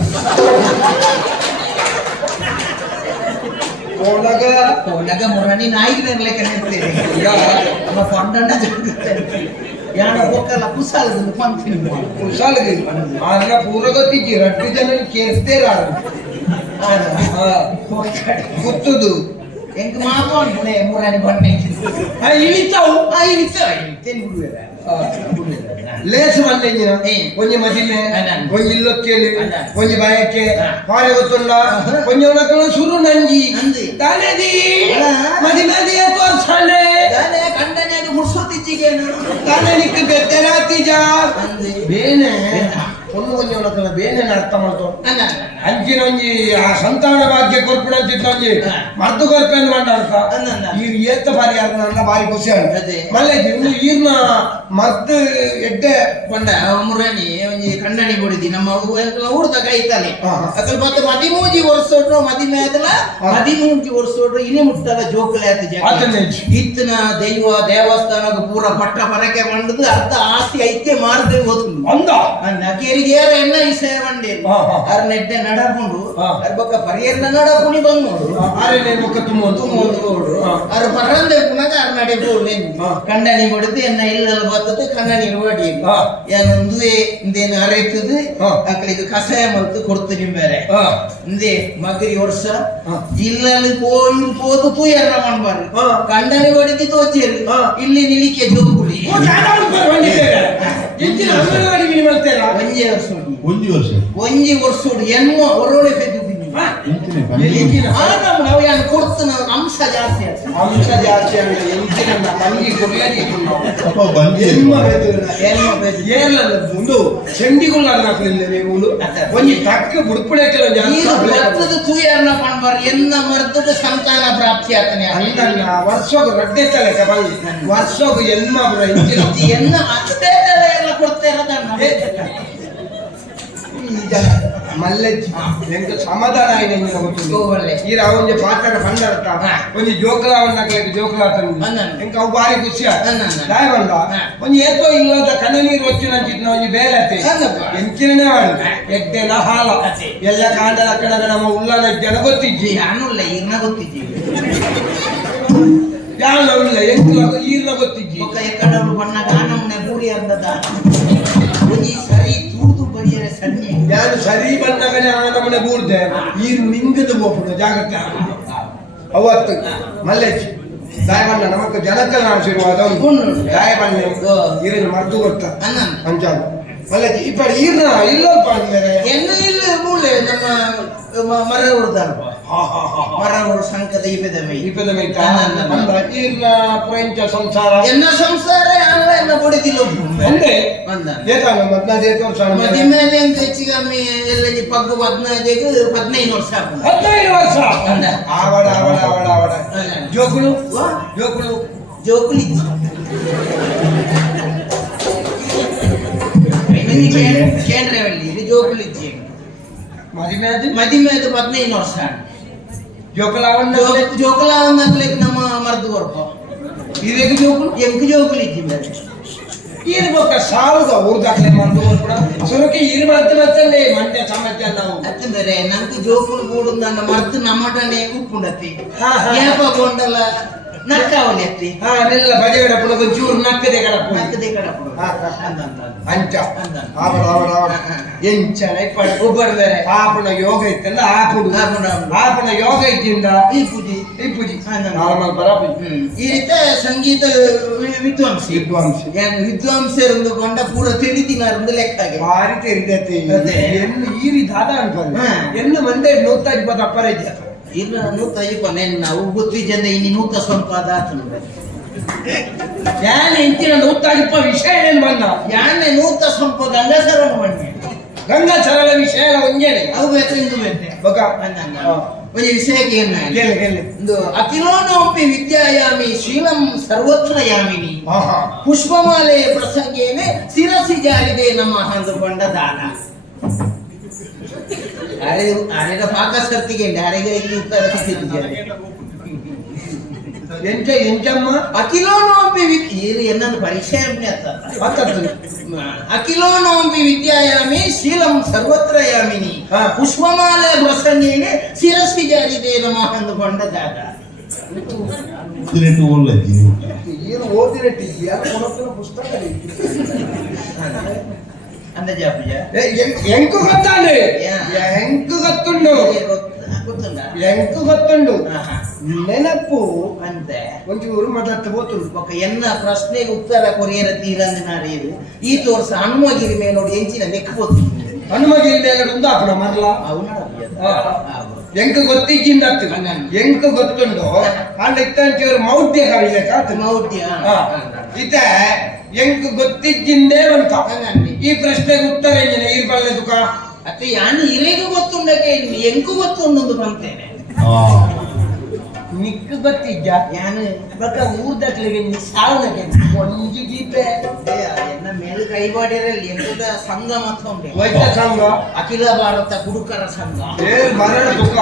ಒಳಗ ಮುರಣಿ ನಾಯಿಗಿರಲಿಕ್ಕೆ ನಿರ್ತೇವೆ ನಮ್ಮ ಪಂಡಣ್ಣ ಜరుగుತ್ತೆ ಯಾರ ಒಕ್ಕಲ್ಲ ಕುಸಾಲದಲ್ಲಿ ಪಂಕ್ತಿನಿ ಕುಸಾಲಗೆ ಆಗ ಪೂರ ಗೊತ್ತಿಜ್ಜಿ ರಡ್ಡು ಜನ ಕೇಳ್ತೇರ ಗೊತ್ತದು ಎಂಕ್ ಮಾತಾಡ್ಬಿಡೆ ಮುರಾನಿ ಬಣ್ಣೆ ಇಳಿತಾವು ಇಳಿತೇನೆ ಲೇಸು ಬಂದೆಂಜಿನ ಒಂಜಿ ಮದಿಮೆ ಒಂಜಿ ಇಲ್ಲೊಕ್ಕೇಲಿ ಒಂಜಿ ಬಾಯಕ್ಕೆ ಪಾರೆ ಗೊತ್ತುಂಡ ಒಂಜಿ ಅವನಕ್ಕಳು ಸುರು ನಂಜಿ ತಾನೇದಿ ಮದಿಮೆದಿ ತೋರ್ಸಂಡೆ ಕಂಡನೆ ಅದು ಮುಡ್ಸೋತಿಜ್ಜಿಗೇನು ತಾನೇ ನಿಕ್ಕ ಬೆತ್ತರಾತಿಜ ಬೇನೆ ಒಂದು ಒಂಜಿ ಅವನಕ್ಕಲ್ಲ ಬೇನೆ ಅರ್ಥ ಮಾಡ್ತು ಅಂಚಿನ ಒಂಜಿ ಆ ಸಂತಾನ ಭಾಗ್ಯ ಕೊರ್ಪುಣ ಅಂತಿದ್ದ ಒಂಜಿ ಮರ್ದು ಕೊರ್ಪೆಂದು ಮಂಡ ಅರ್ಥ ಈಗ ಏತ ಬಾರಿ ನನ್ನ ಬಾರಿ ಖುಷಿ ಆಗುತ್ತೆ ಮಲ್ಲೆ ಇನ್ನು ಈರ್ನ ಮದ್ದು ಎಡ್ಡೆ ಕೊಂಡ ಮುರಾನಿ ಒಂಜಿ ಕಣ್ಣಣಿ ಬುಡಿದಿ ನಮ್ಮ ಊರ್ದ ಕೈತಾನೆ ಅದ್ರ ಮತ್ತೆ 13 ವರ್ಷೋಡ್ರು ಮದಿಮೆ ಆದಲ 13 ವರ್ಷೋಡ್ರು ಇನಿ ಮುಟ್ಟಲ ಜೋಕಲೆ ಆತ ಇತ್ತನ ದೈವ ದೇವಸ್ಥಾನಕ್ಕೆ ಪೂರ ಪಟ್ಟ ಪರಕೆ ಮಂಡದು ಅರ್ಧ ಆಸ್ತಿ ಐಕ್ಯ ಮಾರ್ದೆ ಹೋದ್ರು ಅಂದ ನಕೇರಿ ಏರಿಗೇರ ಎನ್ನ ವಿಷಯ ಬಂಡಿ ಅರ್ ನೆಡ್ಡೆ ನಡಪುಂಡು ಅರ್ ಬೊಕ್ಕ ಪರಿಯರ್ನ ನಡಪುನಿ ಬಂಗೋಡು ಆರೇನೆ ಮುಖ ತುಂಬೊಂದು ತುಂಬೋಡು ಅರ್ ಪರಂದೆ ಪುನಗ ಅರ್ ನಡೆ ಬೋಡು ಕಂಡನಿ ಬಡಿದು ಎನ್ನ ಇಲ್ಲಲ್ಲ ಬತ್ತದು ಕಣ್ಣನಿ ಬಡಿ ಏನೊಂದು ಇಂದೇನು ಅರೆತದು ಅಕ್ಕಳಿಗೆ ಕಷಾಯ ಮಲ್ತು ಕೊಡ್ತೀನಿ ಬೇರೆ ಇಂದೇ ಮಗರಿ ವರ್ಷ ಇಲ್ಲಲ್ಲಿ ಪೋದು ತೂಯರ್ನ ಮಾಡ್ಬಾರ್ದು ಕಂಡನಿ ಬಡಿದು ತೋಚೇರು ಇಲ್ಲಿ ನಿಲಿಕೆ ಜೋಗುಳಿ ಒಂಜಿ ವರ್ಷ ಒಂಜಿ ವರ್ಷ ಎನ್ಮ ಒರೊಡೆ ಪೆದ್ದು ನಾವು ಯಾರು ಕೊಡ್ತಾನ ಅಂಶ ಜಾಸ್ತಿ ಒಂಜಿ ತಕ್ಕ ಬುಡ್ಪುಡಕ್ಕೆ ತೂಯರ್ನ ಕಾಣ್ಬಾರ್ದು ಎನ್ನ ಮರ್ತದ ಸಂತಾನ ಪ್ರಾಪ್ತಿ ಆಗ್ತಾನೆ ವರ್ಷಕ್ಕೆ ರಡ್ಡೆ ತಲೆಕ ಬಲ್ಲಿ ವರ್ಷಕ್ಕೆ ಎನ್ಮ ಎನ್ನ ಅಷ್ಟೇ ಎಲ್ಲ ಕೊಡ್ತಾ ಇರೋದನ್ನ ಮಲ್ಲಜ್ಜಿ ಎಂತ ಸಮಾಧಾನ ಆಯ್ತು ಈರ ಒಂಜಿ ಪಾತ್ರ ಬಂದರ್ತ ಒಂಜಿ ಜೋಕಲಾವನ್ನ ಜೋಕಲಾತ ಎಂಕ ಅವು ಬಾರಿ ಖುಷಿ ದಾಯ ಬಂದ ಒಂಜಿ ಏತೋ ಇಲ್ಲದ ಕಣ್ಣ ನೀರು వచ్చిన ಒಂಜಿ ಬೇಲತ್ತೆ ಎಂಚಿನೇ ಮಾಡು ಎಡ್ಡೆನ ಹಾಲ ಎಲ್ಲ ಕಾಂಡಲ ಕಣಗ ನಮ್ಮ ಉಳ್ಳಾನ ಜನ ಗೊತ್ತಿಜ್ಜಿ ಯಾನುಲ್ಲ ಈರ್ನ ಗೊತ್ತಿಜ್ಜಿ ಯಾನ ಇಲ್ಲ ಎಂಕಲ ಈರ್ನ ಗೊತ್ತಿಜ್ಜಿ ಒಕ್ಕ ಎಕ್ಕಡವರು ಬಣ್ಣ ಗಾನಮ್ನೆ ಬೂರಿ ಅಂದದ ಒಂಜಿ ಸರಿ ತೂದು ಬರಿಯರೆ ಸನ್ನೆ ಯಾರು ಸರಿ ಬಂದಾಗನೇ ಆ ನಮ್ಮನೆ ಬೂರ್ದೆ ಈರು ನಿಂಗದ ಬೋಪುಡು ಜಾಗ್ರತೆ ಅವತ್ತು ಮಲ್ಲೇಜ್ ದಾಯಬಣ್ಣ ನಮಕ್ ಜನಕ್ಕಲ್ಲ ಆಶೀರ್ವಾದ ದಾಯಬಣ್ಣ ಈರಿನ ಮರ್ದು ಗೊತ್ತ ಅಂಚಾಲು ಮಲ್ಲೇಜ್ ಇಪ್ಪಡಿ ಈರ್ನ ಇಲ್ಲಲ್ಪ ಅಂದ್ಮೇಲೆ ಎನ್ನು ಇಲ್ಲ ಮೂಲೆ ನಮ್ಮ ಮರ ಉಡ್ದಾರ ಮರ ಉಡ್ ಸಂಕದ ಈಪದ ಮೈತ ಈರ್ನ ಪ್ರಪಂಚ ಸಂಸಾರ ಎನ್ನ ಸಂಸಾರ ಎನ್ನ ಬಡಿದಿಲ್ಲ ಒಂದೇ ಬಂದ ಏತಾನ 15 ವರ್ಷ ಮದಿಮೇಲೆ ಹೆಚ್ಚಿಗಮ್ಮಿ ಎಲ್ಲ ಪಗ್ಗು 15 ವರ್ಷ 15 ವರ್ಷ ಆವಡ ಆವಡ ಆವಡ ಆವಡ ಜೋಕುಳು ಜೋಕುಳು ಜೋಕುಳಿ ಕೇಂದ್ರ ಜೋಕುಳಿ ಮದಿಮೇದು 15 ವರ್ಷ ಜೋಕಲಾವನ್ನ ನಮ್ಮ ಮರ್ದು ಬರ್ಪ ಇದಕ್ಕೆ ಜೋಕುಳು ಎಂಕು ಜೋಕುಳಿ ಇದ್ದಿ ಇರ್ಬೇಕ ಸಾಲುಗ ಊರ್ದಾಕ್ಲೆ ಮರ್ದು ಬರ್ಪಡ ಸುರಕ್ಕೆ ಇರು ಮತ್ತಲ್ಲೇ ಮಂಡ್ಯ ಸಮಸ್ಯೆ ನಾವು ಅತ್ತಂದರೆ ನಂಗೆ ಜೋಕುಳು ಕೂಡು ನನ್ನ ಮರ್ದು ನಮ್ಮಟನೆ ಉಪ್ಪುಂಡತಿ ಏಪ ಗೊಂಡಲ ನಕ್ಕಾವಲಿ ಅತ್ತಿ ಅದೆಲ್ಲ ಬಜೆ ಕಡಪುಡ ಚೂರು ನಕ್ಕದೆ ಕಡಪುಡ ಅಂಚ ಆವಡ ಆವಡ ಆವಡ ಎಂಚನ ಇಪ್ಪಡು ಒಬ್ಬರು ಬೇರೆ ಆಪುಣ ಯೋಗ ಇತ್ತಲ್ಲ ಆಪುಡು ಆಪುಣ ಯೋಗ ಇದ್ದಿಂದ ಈ ಪೂಜಿ ನಾರ್ಮಲ್ ಬರಾಬಿ ಈ ರೀತಿ ಸಂಗೀತ ವಿದ್ವಾಂಸರು ಕೊಂಡ ಪೂರ ತಿಳಿದಿನಾರು ಲೆಕ್ಕ ಭಾರಿ ತೆರಿದೈತಿ ಎನ್ನು ಈರಿ ದಾದ ಅನ್ಕೊಂಡು ಎನ್ನು ಮಂದೆ 150 ಅಪ್ಪರ ಇದ್ದ ಇಲ್ಲ 150 ನಾವು ಗೊತ್ತಿದ್ದ ಇನ್ನು 100 ಸ್ವಲ್ಪ ಅದಾತ ಯಾನೆ ಇಂಚಿನ 150 ವಿಷಯ ಏನು ಬಂದ ಯಾನೆ 100 ಸ್ವಲ್ಪ ಗಂಗಾಸರವನ್ನು ಬನ್ನಿ ಗಂಗಾಚರಣ ವಿಷಯ ಒಂಜೇನೆ ಅವು ಬೇಕು ಇಂದು ಬೇಕು ಬಕ ಒಂದು ವಿಷಯಕ್ಕೆ ಏನು ಒಂದು ಅಖಿಲೋನೋಪಿ ವಿದ್ಯಾಯಾಮಿ ಶೀಲಂ ಸರ್ವತ್ರ ಯಾಮಿನಿ ಪುಷ್ಪಮಾಲೆ ಪ್ರಸಂಗೇನೆ ಶಿರಸಿ ಜಾರಿದೆ ನಮಃ ಅಂದುಕೊಂಡ ದಾನ ಅರೆದ ಪಾಕಸರ್ತಿಗೆ ಅರೆಗೆ ಇಲ್ಲಿ ಉತ್ತರ ಸಿಕ್ಕಿದ್ದಾರೆ ಎಂಚಮ್ಮ ಅಖಿಲೋನೋಪಿ ಎನ್ನನ್ನು ಪರಿಚಯ ಅಖಿಲೋನೋಪಿ ವಿದ್ಯಾಯಾಮಿ ಶೀಲಂ ಸರ್ವತ್ರ ಯಾಮಿನಿ ಪುಷ್ಪಮಾಲೆ ಪ್ರಸಂಗೇನೆ ಶಿರಸಿ ಜಾರಿದೆ ನಮಃ ಅಂದುಕೊಂಡ ದಾದ ಏನು ಓದಿರಟ್ಟಿದ್ದಿ ಪುಸ್ತಕ ಅಂದ ಜಾಪುಜ ಎಂಕು ಗೊತ್ತಾಂಡು ಎಂಕು ಗೊತ್ತುಂಡು ಎಂಕು ಗೊತ್ತುಂಡು ನೆನಪು ಅಂತ ಒಂಚೂರು ಮೊದಲು ಬೋತುಂಡು ఒక ಎನ್ನ ಪ್ರಶ್ನೆಗೆ ಉತ್ತರ ಕೊರಿಯರ ತೀರಂದು ನಾಡಿದು ಈ ತೋರ್ಸ ಹನುಮಗಿರಿ ಮೇಲೆ ನೋಡಿ ಎಂಚಿನ ನೆಕ್ಕೋತು ಹನುಮಗಿರಿ ಮೇಲೆ ಉಂದಾಪುಣ ಮರಲ ಎಂಕು ಗೊತ್ತಿಜ್ಜಿಂದ ಎಂಕು ಗೊತ್ತುಂಡು ಅಂಡ ಇತ್ತಂಚೂರು ಮೌಢ್ಯ ಕವಿಲೆ ಮೌಢ್ಯ ಇತ ಎಂಕು ಗೊತ್ತಿಜ್ಜಿಂದೇ ಅಂತ ಈ ಪ್ರಶ್ನೆಗೆ ಉತ್ತರ ಏನಿಲ್ಲ ಇರ್ಬಲ್ಲೆ ದುಃಖ ಅತ್ತೆ ಯಾನು ಇರೆಗೂ ಗೊತ್ತುಂಡಕ್ಕೆ ಎಂಕು ಗೊತ್ತುಂಡು ಬಂತೇನೆ ನಿಕ್ಕು ಗೊತ್ತಿಜ್ಜ ಯಾನು ಬಕ ಊರ್ದಕ್ಲಿಗೆ ಸಾಲಕ್ಕೆ ಒಂಜಿ ಗೀತೆ ಎನ್ನ ಮೇಲೆ ಕೈ ಬಾಡಿರಲ್ಲಿ ಎಂತ ಸಂಘ ಮತ್ತೊಂಡೆ ವೈದ್ಯ ಸಂಘ ಅಖಿಲ ಭಾರತ ಕುಡುಕರ ಸಂಘ ಮರಣ ದುಃಖ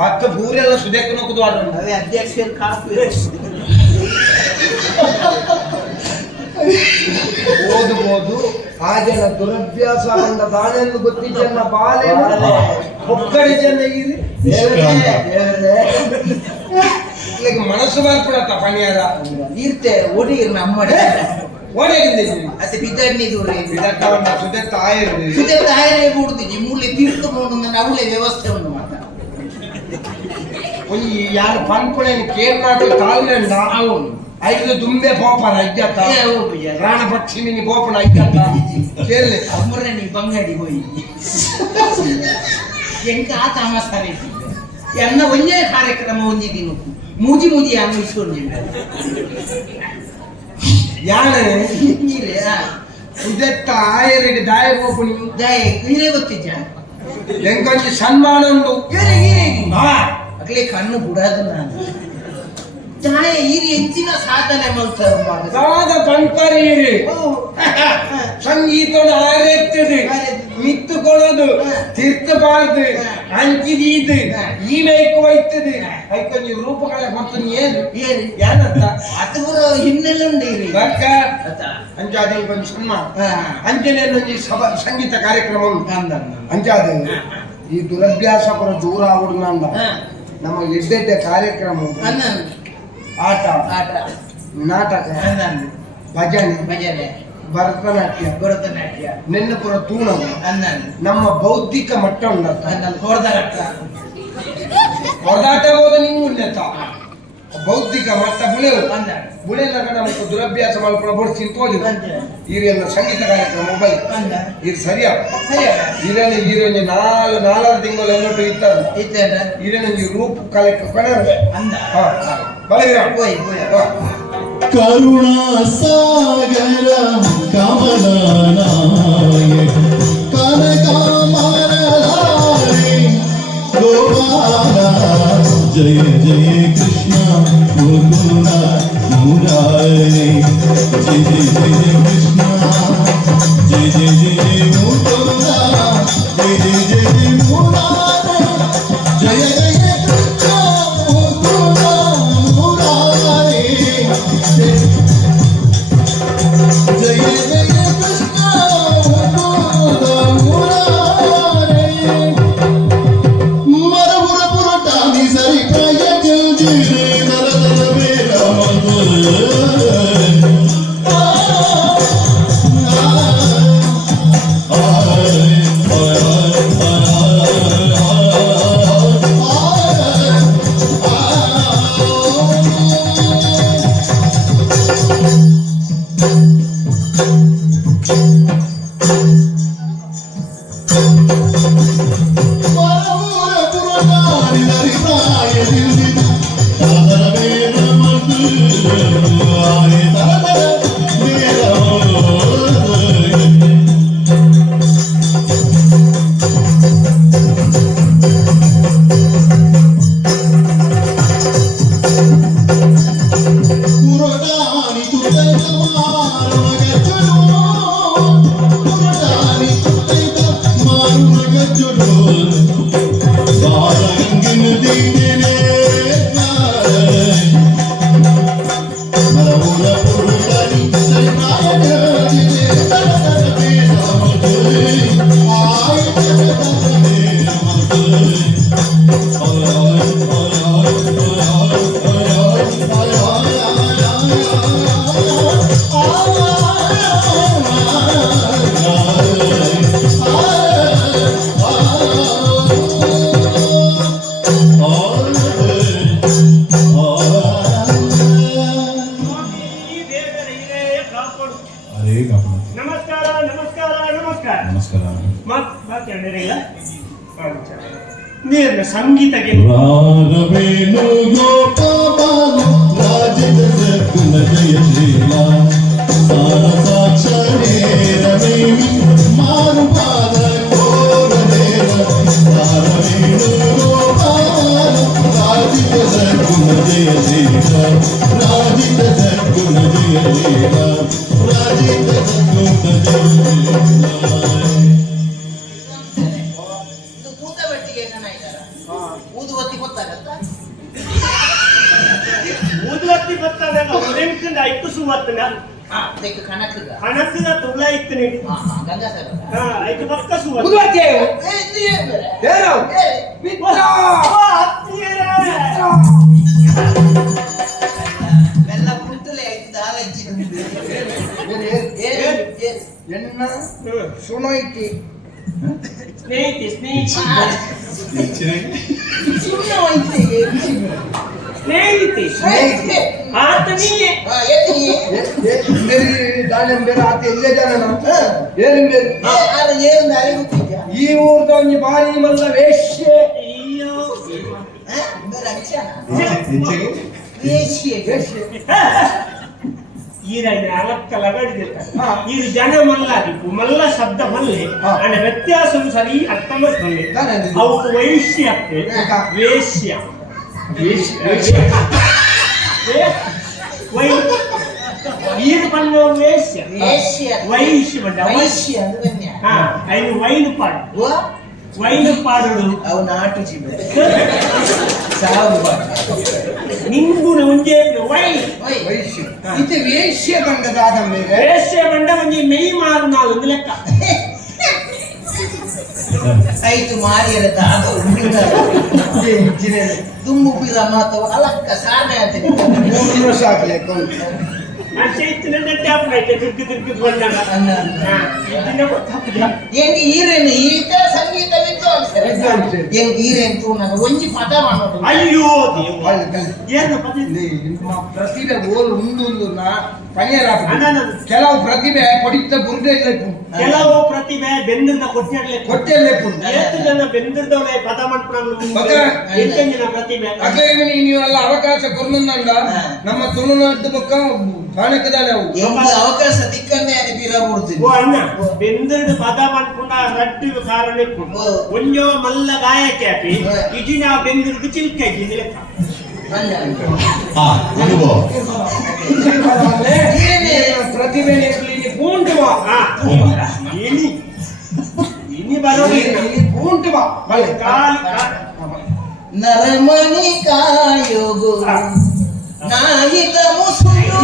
ಹತ್ತು ಬೂರೆಲ್ಲ ಸುದೇಕ್ ನೋಕುದು ಅವೇ ಅಧ್ಯಕ್ಷರು ಕಾಪು ಓದಬಹುದು ಹಾಗೆಲ್ಲ ದುರಭ್ಯಾಸ ಬಂದ ದಾನೆಂದು ಗೊತ್ತಿದ್ದನ್ನ ಬಾಲೆ ಒಕ್ಕಡಿ ಜನ ಮನಸ್ಸು ಮಾಡ್ಕೊಡತ್ತ ಪಣಿಯಾರ ಇರ್ತೆ ಓಡಿ ನಮ್ಮಡೆ ಓಡಾಗಿದ್ದೀನಿ ಅತ್ತೆ ಬಿದ್ದಣ್ಣಿ ದೂರ ಇದಕ್ಕವನ್ನ ಸುದೆ ತಾಯಿರು ಸುದೆ ತಾಯರೇ ಬಿಡುದಿಜ್ಜಿ ಮೂಲೆ ತೀರ್ಥ ಮಾಡೋದನ್ನ ಅವಳೆ ವ್ಯವಸ್ಥೆ ಉಂಟು ಮಾತ ಒಂಜಿ ಯಾರು ಪನ್ಪುಣೆ ಕೇರ್ನಾಟ ಕಾಲ್ಗಂಡ ಅವನು ಐದು ದುಂಬೆ ಪೋಪನ ಅಜ್ಜತ್ತ ರಾಣ ಪಕ್ಷಿಮಿನಿ ಪೋಪನ ಅಜ್ಜತ್ತ ಕೇಳಲಿ ಅಮ್ಮರೇ ನೀ ಬಂಗಡಿ ಹೋಯಿ ಎಂಕ ಆ ತಾಮಸಾರೆ ಎನ್ನ ಒಂದೇ ಕಾರ್ಯಕ್ರಮ ಒಂದಿದ್ದೀನಿ ಮೂಜಿ ಮೂಜಿ ಅನ್ವಿಸ್ಕೊಂಡಿಲ್ಲ ಯಾನೆ ನೀರೇ ಸುದೆತ್ತ ಆಯರಿಗೆ ದಾಯ ಪೋಪುನಿ ದಯ ನೀರೇ ಗೊತ್ತಿದ್ದ ಎಂಕೊಂಜಿ ಸನ್ಮಾನ ಉಂಟು ಅಗ್ಲೇ ಕಣ್ಣು ಬಿಡೋದು ನಾನು ದಾಯ ಈರಿ ಹೆಚ್ಚಿನ ಸಾಧನೆ ಮಾಡ್ತಾರೆ ಸಾದ ಪಂಪರೀರಿ ಸಂಗೀತದ ಆರೆತ್ತದೆ ಮಿತ್ತು ಕೊಡೋದು ತಿರ್ತಬಾರ್ದು ಅಂಚಿದೀದು ಈ ಮೈಕ್ ಹೋಯ್ತದೆ ಐಕೊಂಜಿ ರೂಪಗಳ ಕೊಡ್ತಾನೆ ಏನು ಏನು ಏನಂತ ಅದು ಹಿನ್ನೆಲೆ ಉಂಡೀರಿ ಬಕ್ಕ ಅಂಚಾದ ಕೊಂಚ ಸನ್ಮಾನ ಅಂಚನೆ ಒಂಜಿ ಸಂಗೀತ ಕಾರ್ಯಕ್ರಮ ಉಂಟು ಅಂಚಾದ ಈ ದುರಭ್ಯಾಸ ಪುರ ದೂರ ಆಗುದು ಅಂದ ನಮ್ಮ ಎಡ್ಡೆಡ್ಡೆ ಕಾರ್ಯಕ್ರಮ ಉಂಟು. ಆಟ ಆಟ ನಾಟಕ ಭಜನೆ ಭಜನೆ ಭರತನಾಟ್ಯ ನೆನ್ನಪುರ ತೂಣದ ನಮ್ಮ ಬೌದ್ಧಿಕ ಮಟ್ಟ ಉಂಡತ್ತ ಹೊರದಾಟ ಹೋದ ನಿಂಗೆ ಉಂಡೆತ್ತ ಬೌದ್ಧಿಕ ಮಟ್ಟ ಬುಳೆವು ಬುಳೆನಾಗ ನಮಗೆ ದುರಭ್ಯಾಸ ಮಾಡ್ಕೊಂಡು ಬೋಡ್ಸಿ ತೋಜು ಈರೆಲ್ಲ ಸಂಗೀತ ಕಾರ್ಯಕ್ರಮ ಮೊಬೈಲ್ ಇದು ಸರಿಯಾ ಈರೇನು ಈರೇನು ನಾಲ್ಕು ತಿಂಗಳು ಎಲ್ಲೊಟ್ಟು ಇರ್ತಾರೆ ಈರೇನು ರೂಪ ಕಲೆಕ್ಟ್ ಕೊನೆ ಕರುಣಾ ಸಾಗರ ಕಮಲನಾಯಕ ಕನಕಾಮರಧಾರಿ ಗೋಪಾಲ ಜಯ ಜಯ ಕೃಷ್ಣ ಮುಕುಂದ ಮುರಾರಿ ಜಯ ಜಯ ಜಯ ಕೃಷ್ಣ ಜಯ ಜಯ ಜಯ ಮುಕುಂದ ಜಯ ಜಯ ಜಯ ಮುರಾರಿ ಜಯ ಜಯ ಕೃಷ್ಣ ಮುಕುಂದ ಮುರಾರಿ ಜಯ ಜಯ ಕೃಷ್ಣ ಮುಕುಂದ ಮುರಾರಿ ಮರಪುರ ಪುರಟಾನಿ ಸರಿ ಪ್ರಾಯ ಜೀರೆ ನರದರ ಬೇರ ನಮಸ್ಕಾರ ನಮಸ್ಕಾರ ನಮಸ್ಕಾರ ನಮಸ್ಕಾರ ಮಾತಾಡಿರಲಿಲ್ಲ ನೀರಿನ ಸಂಗೀತಕ್ಕೆ ರಾಘವೇಣು ಗೋಪಾಲ ರಾಜಿತ ಸದ್ಗುಣ ಜಯ ಶ್ರೀಲ ಸಾರ ಸಾಕ್ಷರೇ ರಮೇಮಿ ಮಾರು ಪಾದ ಕೋರದೇವ ರಾಘವೇಣು ಗೋಪಾಲ ರಾಜಿತ ಸದ್ಗುಣ ಜಯ ಶ್ರೀಲ ರಾಜಿತ ಸದ್ಗುಣ ಜಯ ಶ್ರೀಲ ರಾಜಿತ ಸದ್ಗುಣ ಜಯ ಶ್ರೀಲ ಊದುವತ್ತಿ ಗೊತ್ತಾಗತ್ತ ಊದುವತ್ತಿ ಗೊತ್ತಾಗ ಉರೆಂಕಂದ ಐಕು ಸುವತ್ತನ ಅದಕ್ಕೆ ಕಣಕದ ಹಣಕ್ಕದ ತುಳ ಇತ್ತನೆ ಗಂಗಾಸರ ಐದು ಪಕ್ಕ ಸುವ ಬುದ್ಧಿ ಏನು ಮಿತ್ರ ಬೆಲ್ಲ ಕುಂತಲೇ ಐದು ದಾರ ಎನ್ನ ಸುಣೋಯ್ತಿ ಸ್ನೇಹಿತೆ ಸ್ನೇಹಿತೆ ಸ್ನೇಹಿತೆ ಆತನಿಗೆ ಬೇರೆ ಆತ ಎಲ್ಲೇ ಜಾನ ಏನು ಬೇರೆ ಈ ಊರ್ದ ಒಂದು ಬಾರಿ ಮಲ್ಲ ವೇಶ್ಯೆ ಅಯ್ಯೋ ಈರಣ್ಣ ಅವಕ್ಕ ಲಗಡಿದಿರ್ತಾರೆ ಇದು ಜನ ಮಲ್ಲಾದಿಪ್ಪು ಮಲ್ಲ ಶಬ್ದ ಮಲ್ಲೆ ಅಂದ್ರೆ ವ್ಯತ್ಯಾಸ ಸರಿ ಅರ್ಥ ಮಾಡ್ಕೊಳ್ಳಿ ಅವು ವೈಶ್ಯ ವೇಶ್ಯ ಈರು ಬಣ್ಣ ವೇಶ್ಯ ವೈಶ್ಯ ಬಣ್ಣ ಐದು ವೈನು ಪಾಡು ವೈನು ಪಾಡು ಅವು ನಾಟು ಜೀವ ನಿಂಗುಣ ಒಂದೇ ವೈ ವೈಶ್ಯ ಇದು ವೇಶ್ಯ ಬಂಡದಾದ ಮೇಲೆ ವೇಶ್ಯ ಬಂಡ ಒಂಜಿ ಮೇಯ್ ಮಾರು ನಾಳು ಒಂದು ಲೆಕ್ಕ ಐದು ಮಾರಿಯರ ದಾದ ದುಂಬು ಬಿದ ಮಾತು ಅಲಕ್ಕ ಸಾಧನೆ ಅಂತ 3 ದಿವಸ ಆಗ್ಲಿ ಚೈತನ್ಯ ಟ್ಯಾಪ್ ಐತೆ ತಿರ್ಗಿ ಬಂದಾಗ ಇದನ್ನ ಗೊತ್ತಾಗ್ತದೆ ಎಂಗೆ ಈರೇನು ಈತ ಸಂಗೀತ ವಿದ್ವಾಂಸರು ಎಂಗೆ ಈರೇನು ತೂನಗ ಒಂಜಿ ಪದ ಮಾಡೋದು ಅಯ್ಯೋ ದೇವ ಏನು ಪದ ನಿಮ್ಮ ಪ್ರತಿಭೆ ಓಲ್ ಉಂಡು ಕೆಲವು ಪ್ರತಿಭೆ ಕೊಡಿತ ಬುರ್ಡೆ ಕೆಲವು ಪ್ರತಿಭೆ ಬೆಂದಿರ್ದ ಕೊಟ್ಟೆರ್ಲೇಪು ಎಷ್ಟು ಜನ ಬೆಂದಿರ್ದವಳೆ ಪದ ಮಾಡ್ಕೊಂಡು ಎಂತೆಂಜಿನ ಪ್ರತಿಭೆ ನೀವೆಲ್ಲ ಅವಕಾಶ ಕೊರ್ನಂದ ನಮ್ಮ ತುಳುನಾಡು ಪಕ್ಕ ಕಾಣಕದಾನೆ ಅವು ಅವಕಾಶ ದಿಕ್ಕನ್ನೇ ಅದು ಬೀರಬಹುದು ಓ ಅಣ್ಣ ಬೆಂದಿರ್ದು ಪದ ಮಾಡ್ಕೊಂಡ ರಟ್ಟು ಕಾರಣ ಒಂಜೋ ಮಲ್ಲ ಗಾಯಕ್ಕೆ ಆಪಿ ಇಜಿನ ಬೆಂದಿರ್ದು ಚಿಲ್ಕ ಇದ್ದೀನಿ ಲೆಕ್ಕ ಪ್ರತಿಭೆ ಪೂಂಟು ಇನಿ ಬರೋದು ಪೂಂಟು ನರಮಣಿ ಕಾಯೋಗು ನಾಯಿಕ ಮುಸುಳು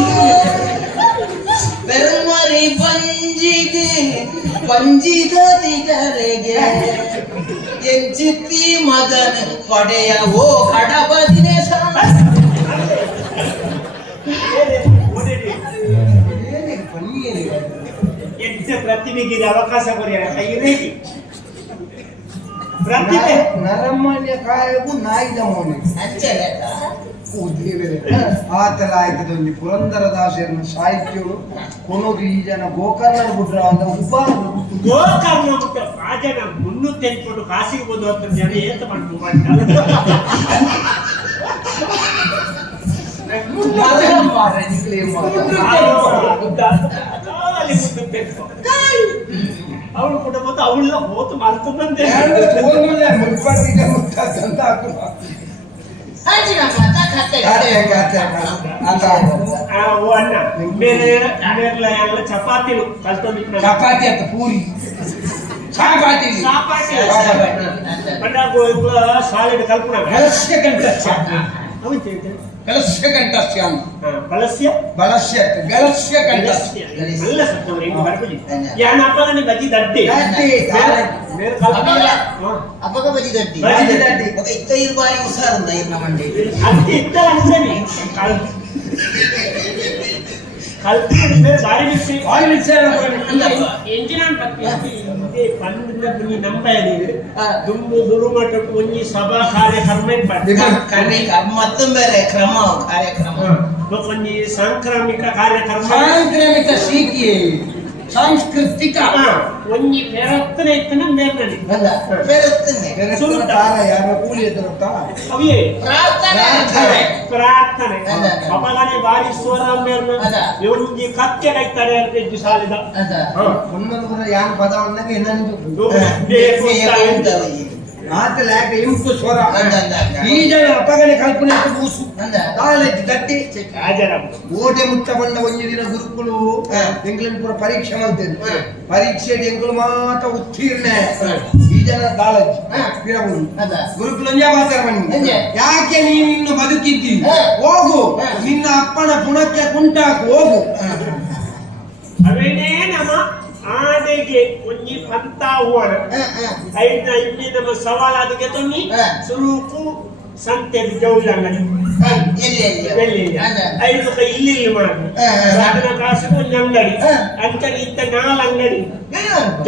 ಬೆರಮರಿ ಪಂಜಿಗೆ ಪಂಜಿದ ದಿಗರೆಗೆ ಎಂಚಿತ್ತಿ ಮಗನ ಪಡೆಯ ಓ ಕಡಬದಿನೆ ಎಂತ ಪ್ರತಿಭೆಗೆ ಅವಕಾಶ ಕೊರಿಯ ಕೈ ರೇಖೆ ಪ್ರತಿಭೆ ನರಮಣ್ಯ ಕಾಯಗು ನಾಯಿದ ಮೋನೆ ಅಂಚನೆ ಆತಲ ಆಯ್ತದೊಂದು ಪುರಂದರದಾಸರನ್ನ ಸಾಹಿತ್ಯಗಳು ಕೊನೋದು ಈ ಜನ ಗೋಕರ್ಣ ಬಿಟ್ರ ಅಂತ ಗೋಕರ್ಣ ಬಿಟ್ಟು ಆ ಜನ 300 ಎಂಟ್ಕೊಂಡು ಕಾಸಿಗೆ ಬಂದು 10 ಜನ ಏತ ಮಾಡ್ಕೊಂಡು ಅವಳು ಕೂಡ ಮತ್ತೆ ಅವಳ ಹೋತು ಮಾಡ್ತಂತೆ ಅಣ್ಣ ಬೇರೆ ಎಲ್ಲ ಚಪಾತಿ ಕಲ್ತೊಂದಿತ್ತು ಚಪಾತಿ ಅಂತ ಪೂರಿ ಚಪಾತಿ ಸಾಲಿಡ್ ಕಲ್ಪನಾ ಕಲಸ್ಯ ಕಂಠಸ್ಯ ಕಲಸ್ಯ ಕಂಠಸ್ಯ ಕಲಸ್ಯ ಬಳಸ್ಯ ಬೆಳಸ್ಯ ಕಂಠಸ್ಯ ಎಲ್ಲ ಸತ್ತವ್ರೆ ಬರ್ಬಿಡಿ ಯಾನ ಅಪ್ಪನೇ ಬಜ್ಜಿ ದಡ್ಡಿ ಅಪ್ಪಗ ಬಜಿ ದಡ್ಡಿ ఒక 25 ಬಾರಿ ಉಸಾರುಂದ ಇನ್ನ ಮಂಡಿ ಅದು ಇತ್ತ ಅನ್ಸನಿ ಕಲ್ಪನೆ ಬೇರೆ ಬಾರಿ ಮಿಕ್ಸಿ ಎಂಜಿನ ಪಂಡಿತ ನಂಬಾಯಿ ದುಂಬು ದುರುಮಠ ಒಂಜಿ ಸಭಾ ಕಾರ್ಯಕ್ರಮ ಮತ್ತೊಂದು ಬೇರೆ ಕ್ರಮ ಕಾರ್ಯಕ್ರಮ ಒಂಜಿ ಸಾಂಕ್ರಾಮಿಕ ಕಾರ್ಯಕ್ರಮ ಸಾಂಕ್ರಾಮಿಕ ಸೀಕಿ ಸಾಂಸ್ಕೃತಿಕ ಒಂಜಿ ಪೆರತ್ತನೆ ಇತ್ತನ ಮೇಲ್ನಡಿ ಯಾರ ಕೂಲಿ ಎದುರುತ್ತ ಅವೇ ಪ್ರಾರ್ಥನೆ ಅದ. ಅಪಗನೆ ಬಾರಿ ಸ್ವರ ಮೇಲ್ನ ಒಂಜಿ ಕಕ್ಕೆ ಕೈತಾರೆ ಅಂತ ಸಾಲಿದ ಒಂದೊಂದು ಯಾನ್ ಪದವನ್ನಾಗ ಇನ್ನೊಂದು ಆತ ಲ್ಯಾಕ ಇಂಪು ಸ್ವರ ಈ ಜನ ಅಪಗನೆ ಕಲ್ಪನೆ ಕೂಸು ಕಾಲೇಜ್ ದಟ್ಟಿ ಓಟೆ ಮುಟ್ಟ ಬಂದ ಒಂದು ದಿನ ಗುರುಕುಲು ಎಂಗ್ಲೆಂಡ್ ಪೂರ ಪರೀಕ್ಷೆ ಮಾಡ್ತೇನೆ ಪರೀಕ್ಷೆ ಎಂಗಳು ಮಾತ್ರ ಉತ್ತೀರ್ಣ ಈ ಜನ ಕಾಲೇಜ್ ಇರಬಹುದು ಗುರುಕುಲ ಮಾತಾಡ ಬನ್ನಿ ಯಾಕೆ ನೀನು ಇನ್ನು ಬದುಕಿದ್ದಿ ಹೋಗು ನಿನ್ನ ಅಪ್ಪನ ಪುಣಕ್ಕೆ ಕುಂಟಾಕು ಹೋಗು ಅವೇನೇ ನಮ್ಮ ಆನೆಗೆ ಒಂಜಿ ಪಂತ ಹೂವಣ ಐನ ಇಲ್ಲಿ ನಮ್ಮ ಸವಾಲ ಅದಕ್ಕೆ ತೊನ್ನಿ ಸುರುಕು ಸಂತೆ ಜೌಳಿ ಅಂಗಡಿ ಐದು ಇಲ್ಲಿ ಮಾಡಿ ಸಾಧನ ಕಾಸು ಒಂದು ಅಂಗಡಿ ಅಂಚನೆ ಇತ್ತ 4 ಅಂಗಡಿ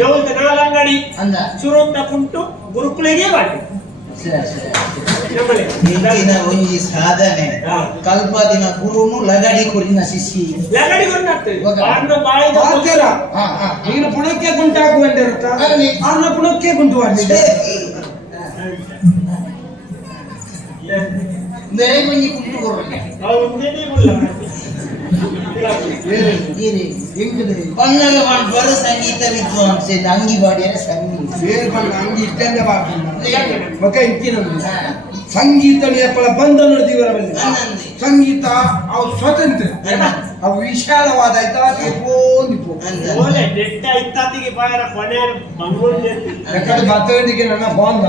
ಜೌಲ್ದ 4 ಅಂಗಡಿ ಸುರುಂತ ಕುಂಟು ಗುರುಕುಳಿಗೆ ಮಾಡಿ ಒಂಜಿ ಸಾಧನೆ ಕಲ್ಪದಿನ ಗುರುನು ಲಗಡಿ ಕುರಿನ ಶಿಶಿ ಲಗಡಿ ನೀನು ಪುಣಕ್ಕೆ ಗುಂಟಾಕುವಂಡಿರುತ್ತ ಅನ್ನ ಪುಣಕ್ಕೆ ಗುಂಟು ಮಾಡಿದೆ ಒಂಜಿ ಕುಂಟು ಕೊರನೆ ಪನ್ನಗ ಬರ ಸಂಗೀತ ವಿದ್ವಾಂಸ ಅಂಗಿ ಬಾಡಿಯ ಸಂಗೀತ ಅಂಗಿ ಇಟ್ಟಂದೆ ಮಕ್ಕ ಇತ್ತಿನ ಸಂಗೀತ ಎಪ್ಪಳ ಬಂಧನ ಜೀವನ ಸಂಗೀತ ಅವು ಸ್ವತಂತ್ರ ಅವು ವಿಶಾಲವಾದ ಬಾತಗಂಡಿಗೆ ನನ್ನ ಬಾಂಧ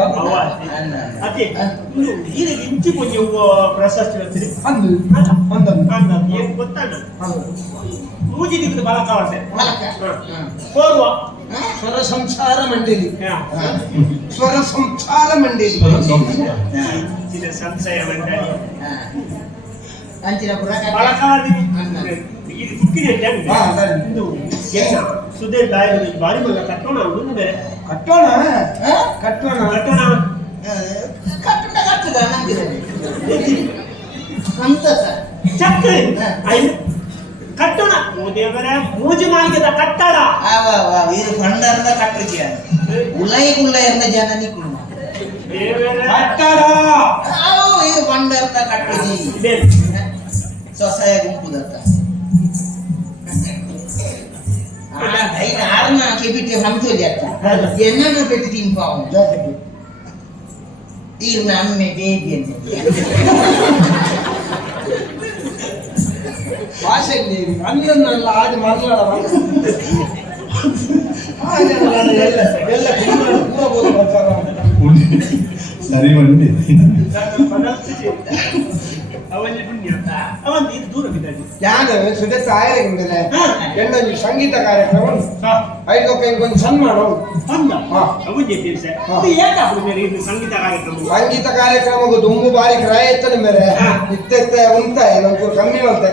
ಇಂಚಿ ಕೊಂಚ ಪ್ರಶಸ್ತಿ ಮೂಜಿ ದಿಕ್ಕದ ಬಲಕಾವಟ್ಟೆ ಕೋರುವ ಸ್ವರ ಸಂಸಾರ ಮಂಡಳಿ ಸ್ವರ ಸಂಸಾರ ಮಂಡಳಿ ಸಂಶಯ ಮಂಡಳಿ ಅಂಚಿನ ಬಲಕಾವಡಿ ಇದು ದಿಕ್ಕಿನ ಸುದೇ ದಾರಿ ಬಾರಿ ಮಗ ಕಟ್ಟೋಣ ಉಂಡೆ ಕಟ್ಟೋಣ ಕಟ್ಟೋಣ ಕಟ್ಟೋಣ ಕಟ್ಟುದ ನಂಗಿದೆ ಅಂತ ಚಕ್ರ ಕಟ್ಟೋಣ ದೇವರ ಮೂಜಿ ಮಾರ್ಗದ ಕಟ್ಟಡ ಇದು ಪಂಡರದ ಕಟ್ಟುಗೆ ಉಲೈ ಗುಲ್ಲೈರ್ನ ಜನನಿ ಕುಳ್ಮ ಕಟ್ಟಡ ಇದು ಪಂಡರದ ಕಟ್ಟುಜಿ ಸ್ವಸಹಾಯ ಗುಂಪುದತ್ತ ಆರನ ಕೆಬಿಟ್ಟೆ ಹಂತೋಲಿ ಅತ್ತ ಎನ್ನನ್ನು ಪೆಟ್ಟು ತಿಂಪಾವು ಈರ್ನ ಅಮ್ಮೆ ಬೇಬಿ ಅಂತ ಭಾಷೆ ಅನ್ನನ್ನೆಲ್ಲ ಆಡಿ ಮರಳ ಸರಿ ಮಂಡಿ ಅವಲ್ಲಿ ಪುಣ್ಯ ಅವಲ್ಲಿ ದೂರ ಬಿದ್ದಾಗಿ ಯಾರು ಸುದೇ ತಾಯರಿಗಿಂದಲೇ ಹೆಣ್ಣೊಂದು ಸಂಗೀತ ಕಾರ್ಯಕ್ರಮ ಐದೊಂದು ಸನ್ಮಾನ ಸಂಗೀತ ಕಾರ್ಯಕ್ರಮ ಸಂಗೀತ ಕಾರ್ಯಕ್ರಮ ದುಂಬು ಬಾರಿ ಕ್ರಯ ಎತ್ತನ ಮೇರೆ ಇತ್ತೆ ಉಂಟಾಯ ನಮ್ಗೆ ಕಮ್ಮಿ ಮಾಡ್ತೆ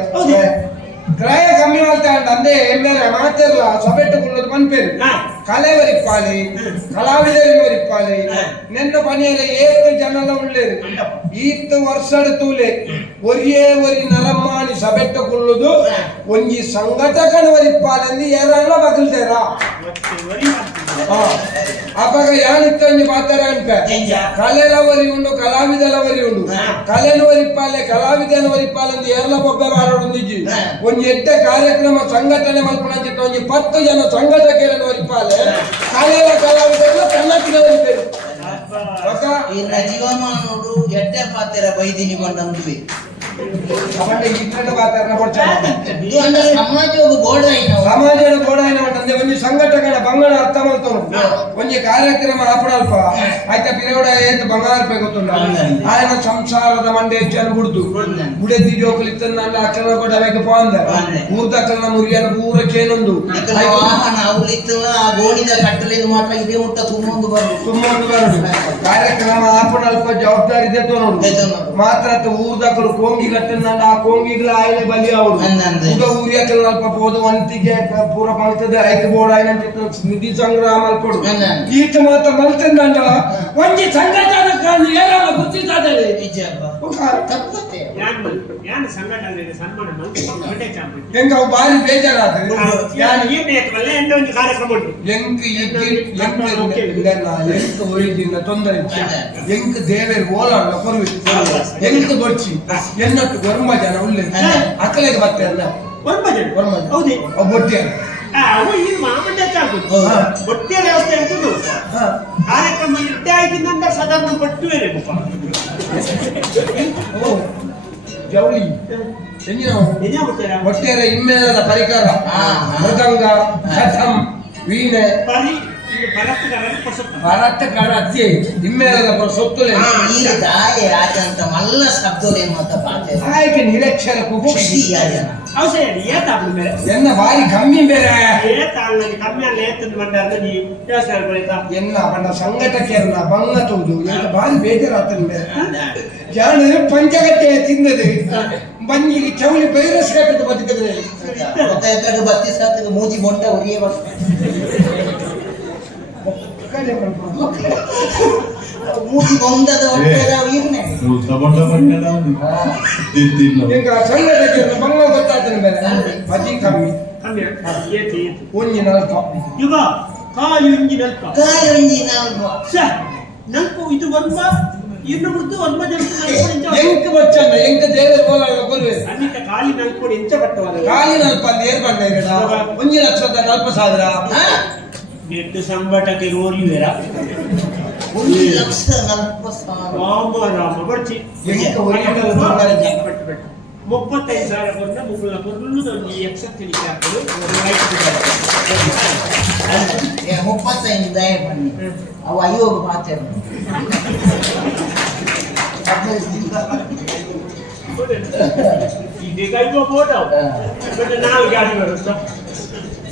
ಕ್ರಯ ಕಮ್ಮಿ ಮಾಡ್ತಾ ಅಂದೆ ಮೇರೆ ಮಾತಿರಲ್ಲ ಸಭೆಟ್ಟುಕೊಳ್ಳೋದು ಬಂದ್ಪೇರು ಕಲೆ ವರಿಪ್ಪಾಲಿ ಕಲಾವಿದರು ವರಿಪ್ಪಾಲಿ ನೆನ್ನ ಪನಿಯಲ್ಲ ಏತ್ತು ಜನಲ ಉಳ್ಳೇರು ಈತ್ತು ವರ್ಷದ ತೂಲೆ ಒರಿಯೇ ಒರಿ ನರಮ್ಮಾನಿ ಸಭೆಟ್ಟುಕೊಳ್ಳುದು ಒಂಜಿ ಸಂಘಟಕನ ವರಿಪ್ಪಾಲೆಂದು ಯಾರಲ್ಲ ಬಗಲ್ದೇರ ಅವಾಗ ಯಾನಿತ್ತೊಂದು ಮಾತಾರ ಅನ್ಪ ಕಲೆಲವರಿ ಉಂಡು ಕಲಾವಿದಲವರಿ ಉಂಡು ಕಲೆನ ವರಿಪ್ಪಾಲೆ ಕಲಾವಿದನ ವರಿಪ್ಪಾಲೆಂದು ಎಲ್ಲ ಬೊಬ್ಬೆ ಮಾಡೋದು ಒಂಜಿ ಎಡ್ಡೆ ಕಾರ್ಯಕ್ರಮ ಸಂಘಟನೆ ಮಲ್ಪಣಂಚಿತ್ತ ಒಂಜಿ 10 ಜನ ಸಂಘಟಕರನ್ನು ವರಿಪ್ಪಾಲೆ ಕಲೆಯ ಕಲಾವಿದರೆಲ್ಲ ಕನ್ನಡಿಗರ ವರಿಪೇರು ಜೀವಮಾನೋಡು ಎಡ್ಡೆ ಪಾತೆರ ಬೈದಿನಿ ಬಂದಂದುವೆ ಸಮಾಜದ ಗೋಡಾಯಿನ ಅಂದ್ರೆ ಒಂದು ಸಂಘಟಕನ ಬಂಗಾಳ ಅರ್ಥ ಮಾಡ್ತಾನು ಒಂದು ಕಾರ್ಯಕ್ರಮ ಆಪಡಲ್ಪ ಆಯ್ತಾ ಪಿರೋಡ ಏತ್ ಬಂಗಾರ ಗೊತ್ತುಂಡ ఆయన ಸಂಸಾರದ ಮಂಡೆ ಹೆಚ್ಚನ್ನು ಬಿಡ್ದು ಗುಡೆದಿ ಜೋಕಲಿತ್ತನ್ನ ಅಕ್ಕನ ಕೊಡಬೇಕು ಪಾಂದ ಊರ್ದಕ್ಕನ ಮುರಿಯನ ಪೂರ ಕೇನೊಂದು ವಾಹನ ಅವಳಿತ್ತು ಆ ಗೋಣಿದ ಕಟ್ಟಲಿನ ಮಾತ್ರ ಇದೇ ಮುಟ್ಟ ತುಂಬೊಂದು ಬರುದು ಕಾರ್ಯಕ್ರಮ ಆಪಡಲ್ಪ ಜವಾಬ್ದಾರಿ ಇದೆ ನೋಡು ಮಾತ್ರ ಊರ್ದಕ್ಕಳು ಕೋಂಗಿ ಕಟ್ಟನ್ನ ಆ ಕೋಂಗಿಗಳ ಆಯ್ಲೆ ಬಲಿ ಅವರು ಊರಿಯಕಲ್ ಅಲ್ಪ ಹೋದ ಒಂತಿಗೆ ಪೂರ ಮಲ್ತದೆ ಐದು ಬೋರ್ಡ್ ಆಯ್ನ ನಿಧಿ ಸಂಗ್ರಹ ಮಲ್ಪಡು ಈತ ಮಾತ್ರ ಮಲ್ತಂದ ಒಂಜಿ ಸಂಘಟನೆ ಕಾರಣ ಏನಾಗ ಗೊತ್ತಿದ್ದಾರೆ ಹೆಂಗ ಅವು ಬಾರಿ ಬೇಜಾರಾದ್ರೆ ಎಂಕ್ ಒಯ್ದಿನ ತೊಂದರೆ ಎಂಕ್ ದೇವೇರ್ ಓಲಾಡ ಕೊರುವಿ ಎಂಕ್ ಬಡ್ಚಿ ಎನ್ನಟ್ಟು ವರ್ಮ ಜನ ಉಳ್ಳೆ ಅಕ್ಕಲೆಗೆ ಬರ್ತಾರಲ್ಲ ಬೊಟ್ಟೆ ಬೊಟ್ಟೆ ವ್ಯವಸ್ಥೆ ಅಂತದ್ದು ಕಾರ್ಯಕ್ರಮ ಇಟ್ಟೆ ಆಗಿದ್ದಂತ ಸಾಧಾರಣ ಬಟ್ಟುವೇನೆ ಜವಳಿ ಹೊಟ್ಟೆರ ಹಿಮ್ಮೇಳದ ಪರಿಕರ ಮೃದಂಗ ಕಥಂ ವೀಣೆ ಇದು ಭರತಗಾರನ ಪೊಸತ್ತ. ಭರತಗಾರ ಅಜ್ಜಿ ನಿಮ್ಮೆಲ್ಲ ಸೊತ್ತುಲೆ ಈ ದಾಯ ರಾಜಂತ ಮಲ್ಲ ಶಬ್ದೋಲೆ ಮತ ಪಾತೆ ಆಯ್ಕೆ ನಿರಕ್ಷರ ಖುಷಿ ಯಾಜನ ಅವಸೇಡಿ ಏತಾಬ್ಲು ಬೇರೆ ಎನ್ನ ಬಾರಿ ಕಮ್ಮಿ ಬೇರೆ ಏತಾಳ್ನಲ್ಲಿ ಕಮ್ಮಿ ಅಲ್ಲ ಏತದ ಮಂಡಾರ್ದ ನೀ ವ್ಯವಸಾಯ ಬಳಿತ ಎನ್ನ ಬಣ್ಣ ಸಂಘಟಕರನ್ನ ಬಂಗತುದು ಎಂತ ಬಾರಿ ಬೇಜಾರಾತನ ಬೇರೆ ಜಾಣರು ಪಂಚಗಟ್ಟೆ ತಿಂದದೆ ಬಂಜಿಗೆ ಚೌಳಿ ಬೈರಸ್ ಕಟ್ಟದ ಬದುಕಿದ್ರೆ ಗೊತ್ತಾಯ್ತು ಬತ್ತಿ ಸಾತಿಗೆ ಮೂಜಿ ಬೊಂಡ ಉರಿಯೇ ಬರ್ತಾರೆ ಮೂಜಿ ಬೊಂದದ ಹೊಟ್ಟೆದ ಇವ್ನೆ ಟೊಮೊಟೊ ಮಣ್ಣೆಲ್ಲ ತಿನ್ನು ಈಗ ಸಂಘಟಕರನ್ನ ಬಂಗ ಗೊತ್ತಾತನ ಬೇರೆ ಅತಿ ಕಮ್ಮಿ ಕಮ್ಮಿ ಏತಿ ಒಂಜಿನ ಅಲ್ಪ ಯುಗ ಕಾಲು ಇಂಜಿನಲ್ಪ ಕಾಲೊಂಜಿ ನಾಲ್ಕು ನಲ್ಪು ಇದು ವರ್ಮ ಇನ್ನು ಬಿಟ್ಟು ವರ್ಮ ಎಂಕ ಬಚ್ಚಂದ ಎಂಕ ದೇವರ ಬೋಲಾಗ ಕೊಲ್ವೆ ಅನ್ನಿತ ಕಾಲಿ ನಲ್ಪು ಎಂಚ ಪಟ್ಟವಾದ ಕಾಲಿನ ಅಲ್ಪ ಏರ್ ಬಂದ ಇರಡ 1,40,000 ಎಟ್ಟು ಸಂಬಟಕ್ಕೆ ರೋರಿ ಬೇರ 1,40,000 ರಾಮ ರಾಮ ಬರ್ಚಿ ಎಂಕ ಒರಿಯಲ್ಲ ತೊಂದರೆ ಜನ 35,000 ಬಂದ ಮುಗುಳ ಬರುವುದು ಈ ಎಕ್ಸೆಪ್ಟ್ ಹಾಕಲು 35 ದಯ ಬನ್ನಿ ಅವು ಅಯ್ಯೋಗ ಮಾತಾಡ ಈಗ ಇವ ಫೋಟೋ ಬಟ್ ನಾವು ಗಾಡಿ ಬರುತ್ತಾ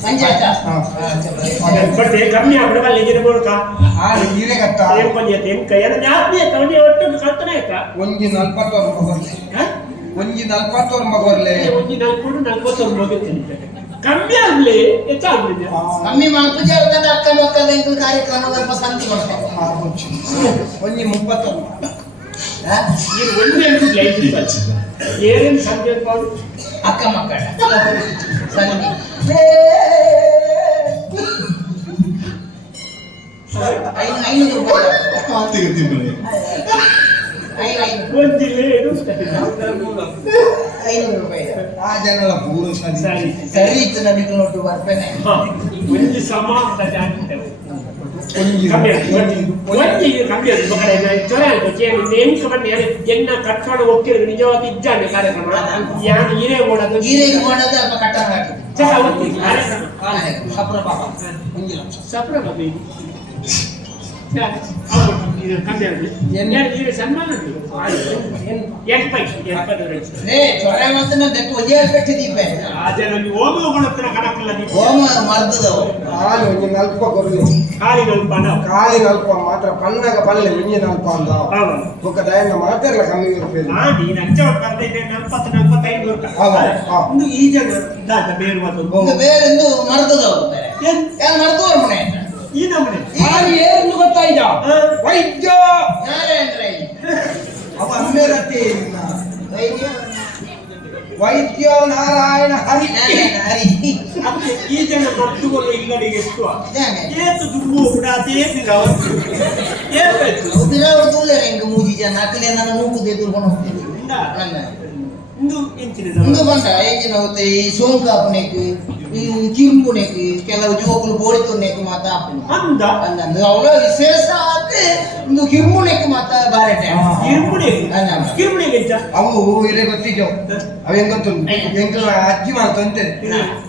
ಪಂಚಾಯತ ಬಟ್ ಕಮ್ಮಿ ಆಗ್ಬಿಡಲ್ಲ ಇಂಜಿನ ಬೋರ್ಕ ಆ ನೀರೇ ಕಟ್ಟ ಏನ್ ಪಂಚಾಯತ್ ಏನ್ ಕೈಯನ್ನ ಜಾಸ್ತಿ ಕವನಿ ಒಟ್ಟು ಕಲ್ಪನೆ ಆಯ್ತಾ 1,40,000 ಮಗರ್ಲೆ 1,40,000 ಮಗರ್ಲೆ ಒಂದು 40 ಮುಗಿತೀನಿ ಕಮ್ಮಿ ಆಗ್ಲಿ ಹೆಚ್ಚಾಗ್ಲಿದೆ ಕಮ್ಮಿ ಮಾಡ್ಪೂಜೆ ಆಗ್ತದೆ ಅಕ್ಕ ಮಕ್ಕಳ ಕಾರ್ಯಕ್ರಮ ಸ್ವಲ್ಪ ಸಂತಿ ಮಾಡ್ತಾರೆ 1,30,000 ನೀವು ಒಂದು ಲೈಫ್ ಏನೇನು ಸಂಖ್ಯೆ ಮಾಡಿ ಅಕ್ಕ ಮಕ್ಕಳ ಸಂತಿ ₹500 ಮಾತಿಗೆ ತಿಂಬಳೆ ಒಂದು ಜಿಲ್ಲೆ ಇದು ₹500 ಆ ಜನರ ಪೂರ ಸರಿ ಸರಿ ಸರಿ ಇತ್ತು ನನಗೆ ನೋಟು ಬರ್ಬೇನೆ ಒಂದು ಸಮ ಅಂತ ಜಾಗ್ತೇವೆ ಒಂಜಿ ಕಮ್ಮಿ ಕಮ್ಮಿ ಜ್ವರ ನೇಮಿಕ ಬನ್ನಿ ಎನ್ನ ಕಟ್ಟಾಡ ಹೋಗ್ತಿರೋದು ನಿಜವಾಗಿ ಇದ್ದಾನೆ ಕಾರ್ಯಕ್ರಮ ಯಾರು ಹೀರೇ ಓಡೋದು ಹೀರೆಗೆ ಮಾಡೋದು ಅಪ್ಪ ಕಟ್ಟ ಮಾಡಿ ಚಲ ಒತ್ತಿ ಕಾರ್ಯಕ್ರಮ ಸಪ್ರ ಪಾಪ 1,00,000 ಸಪ್ರ ಕಮ್ಮಿ ಕಮ್ಮಿ ಆಗಿದೆ ಸನ್ಮಾನ ಚೊರೆ ಮಾತ್ರ ದಟ್ಟು ಒಜೆ ಕಟ್ಟಿದ್ದೀವಿ ಅದರಲ್ಲಿ ಹೋಮಗಳ ಹತ್ರ ಕಣಕ್ಕಲ್ಲ ನೀವು ಹೋಮ ಮರ್ದದವು ಹಾಲು 1,40 ಕೊರ್ಲೆ ಕಾಲಿಗಳು ಪಣ ಕಾಲಿನ ಅಲ್ಪ ಮಾತ್ರ ಪಣ್ಣಗ ಪಲ್ಲೆ 1,40 ಅಂದ ಹೌದು ಬೊಕ್ಕ ದಯನ್ನ ಮಾತಾಡಲ್ಲ ಕಮ್ಮಿ ರೂಪಾಯಿ ಮಾಡಿ ನಂಚ ಬರ್ತೈತೆ 40-45 ಒಂದು ಈ ಜನ ಇದ್ದಾತ ಬೇರುವುದು ಒಂದು ಬೇರೆಂದು ಮರ್ದದವು ಯಾರು ಮರ್ದವ್ರ ಮನೆ ಈ ನಮ್ಮನೆ ಹಾಲು ಏನು ಗೊತ್ತಾಯ್ತ ವೈದ್ಯ ನಾರಾಯಣ ಅವ ಅಮ್ಮೇರತ್ತೆ ವೈದ್ಯ ವೈದ್ಯ ನಾರಾಯಣ ಹರಿ ಹರಿ ಈ ಜನ ಮರ್ತುಗಳು ಇಲ್ಲಡಿಗೆ ಎಷ್ಟು ಜಾನೆ ಏತು ದುರ್ಗು ಬಿಡಾತೆ ಏತು ಉದಿರಾವ ತುಳ್ಳರೆ ಇಂಗ ಮೂಜಿ ಜನ ಅಕಲೆ ನನ್ನ ನೂಕುದೆ ದುರ್ಕೊಂಡು ಹೋಗ್ತೀನಿ ಇಂದು ಎಂಚಿನ ಇಂದು ಬಂದ ಎಂಜಿನ ಹೋಗ್ತೆ ಈ ಸೋಂಕಾಪನೆಕ್ ಈ ಕಿರುಂಬುನೆಕ್ ಕೆಲವು ಜೋಕುಲು ಬೋಡಿತುನೆಕ್ ಮಾತ ಆಪನೆ ಅಂದ ಅಂದ ಅವಳ ವಿಶೇಷ ಆತೆ ಇಂದು ಕಿರುಂಬುನೆಕ್ ಮಾತ ಬಾರೆಟೆ ಕಿರುಮುಡಿ ಗೆಂಚ ಅವು ಇಲ್ಲೇ ಗೊತ್ತಿದ್ದವು ಅವೇನ್ ಗೊತ್ತುಂಟು ಎಂಕಲ ಅಜ್ಜಿ ಮಾಡ್ತಂತೆ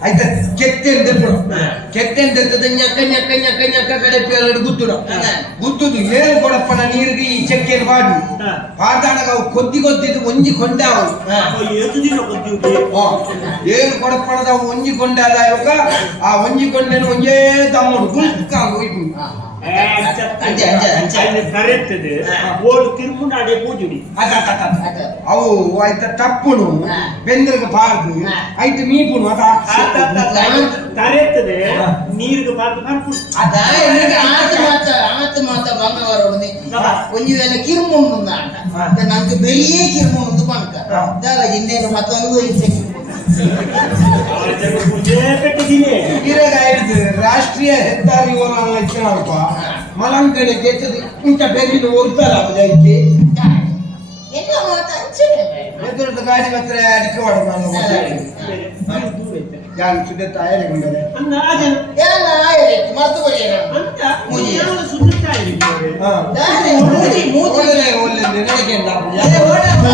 ಆಯ್ತ ಕೆತ್ತೆಂದೆ ಬಿಡು ಕೆತ್ತೆಂದೆ ñಕ್ಕ ñಕ್ಕ ñಕ್ಕ ñಕ್ಕ ಕಡೆ ಪೇರಡು ಗುತ್ತುಡ ಗುತ್ತುದು ಏನು ಕೊಡಪ್ಪನ ನೀರಿಗೆ ಈ ಚೆಕ್ಕೆನ್ ಬಾಡು ಪಾದಾಡಗ ಅವು ಕೊದ್ದಿದ್ದು ಒಂಜಿ ಕೊಂಡಾವು ಏತು ದಿನ ಗೊತ್ತಿದೆ ಏನು ಕೊಡಪ್ಪನದ ಒಂಜಿ ಕೊಂಡಾದ ಆ ಒಂಜಿ ಕೊಂಡೆನು ಒಂಜೇ ತಮ್ಮಡು ಗುಂಕಾಗು ಇದು ಕರೆತ್ತದೆ ಓಡು ಕಿರುಮುಂಡಾಡೆ ಪೂಜುಡಿ ಅವು ಆಯ್ತ ತಪ್ಪುನು ಬೆಂದ್ರಿಗೆ ಬಾರ್ದು ಆಯ್ತು ಮೀಪುನು ಅದ ಕರೆತ್ತದೆ ನೀರಿಗೆ ಬಾರ್ದು ಬರ್ಪುಡು ಆತ ಮಾತ ಬಂಗವರ ಒಂಜಿ ವೇಳೆ ಕಿರುಮುಂಡು ಅಂತ ನಂಗೆ ಬೆಳಿಯೇ ಕಿರುಮುಂಡು ಪಂಕ ದಾಲ ಇನ್ನೇನು ಮತ್ತೊಂದು ಹಿಂಸೆ ಪೂಜೆ ಕಟ್ಟಿದ್ದೀನಿ ಇರಾಗ ಆಯ್ತು ರಾಷ್ಟ್ರೀಯ ಹೆದ್ದಾರಿ ಇಚ್ಛನಪ್ಪ ಮಲಂಕಣೆ ಗೆದ್ದದು ಇಂಥ ಬೆನ್ನಿನ ಹೋಗ್ತಾರ ಅದಕ್ಕೆ ಎದುರದ ಗಾಡಿ ಮಾತ್ರ ಅಡಿಕೆ ಮಾಡ ನಾನು ಯಾರು ಸುದ್ದಿ ತಾಯರೇ ಬಂದರೆ ಮರ್ತು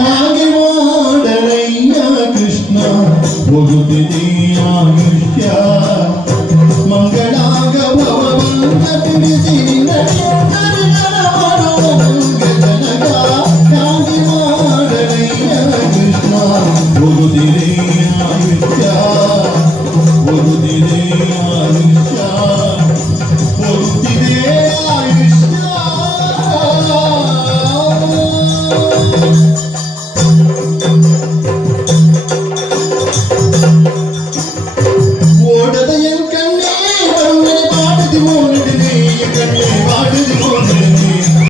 ಹಾಗೆ ಮಾಡಲಯ್ಯ ಕೃಷ್ಣ ಮುಗುತ್ತಿದೀಯ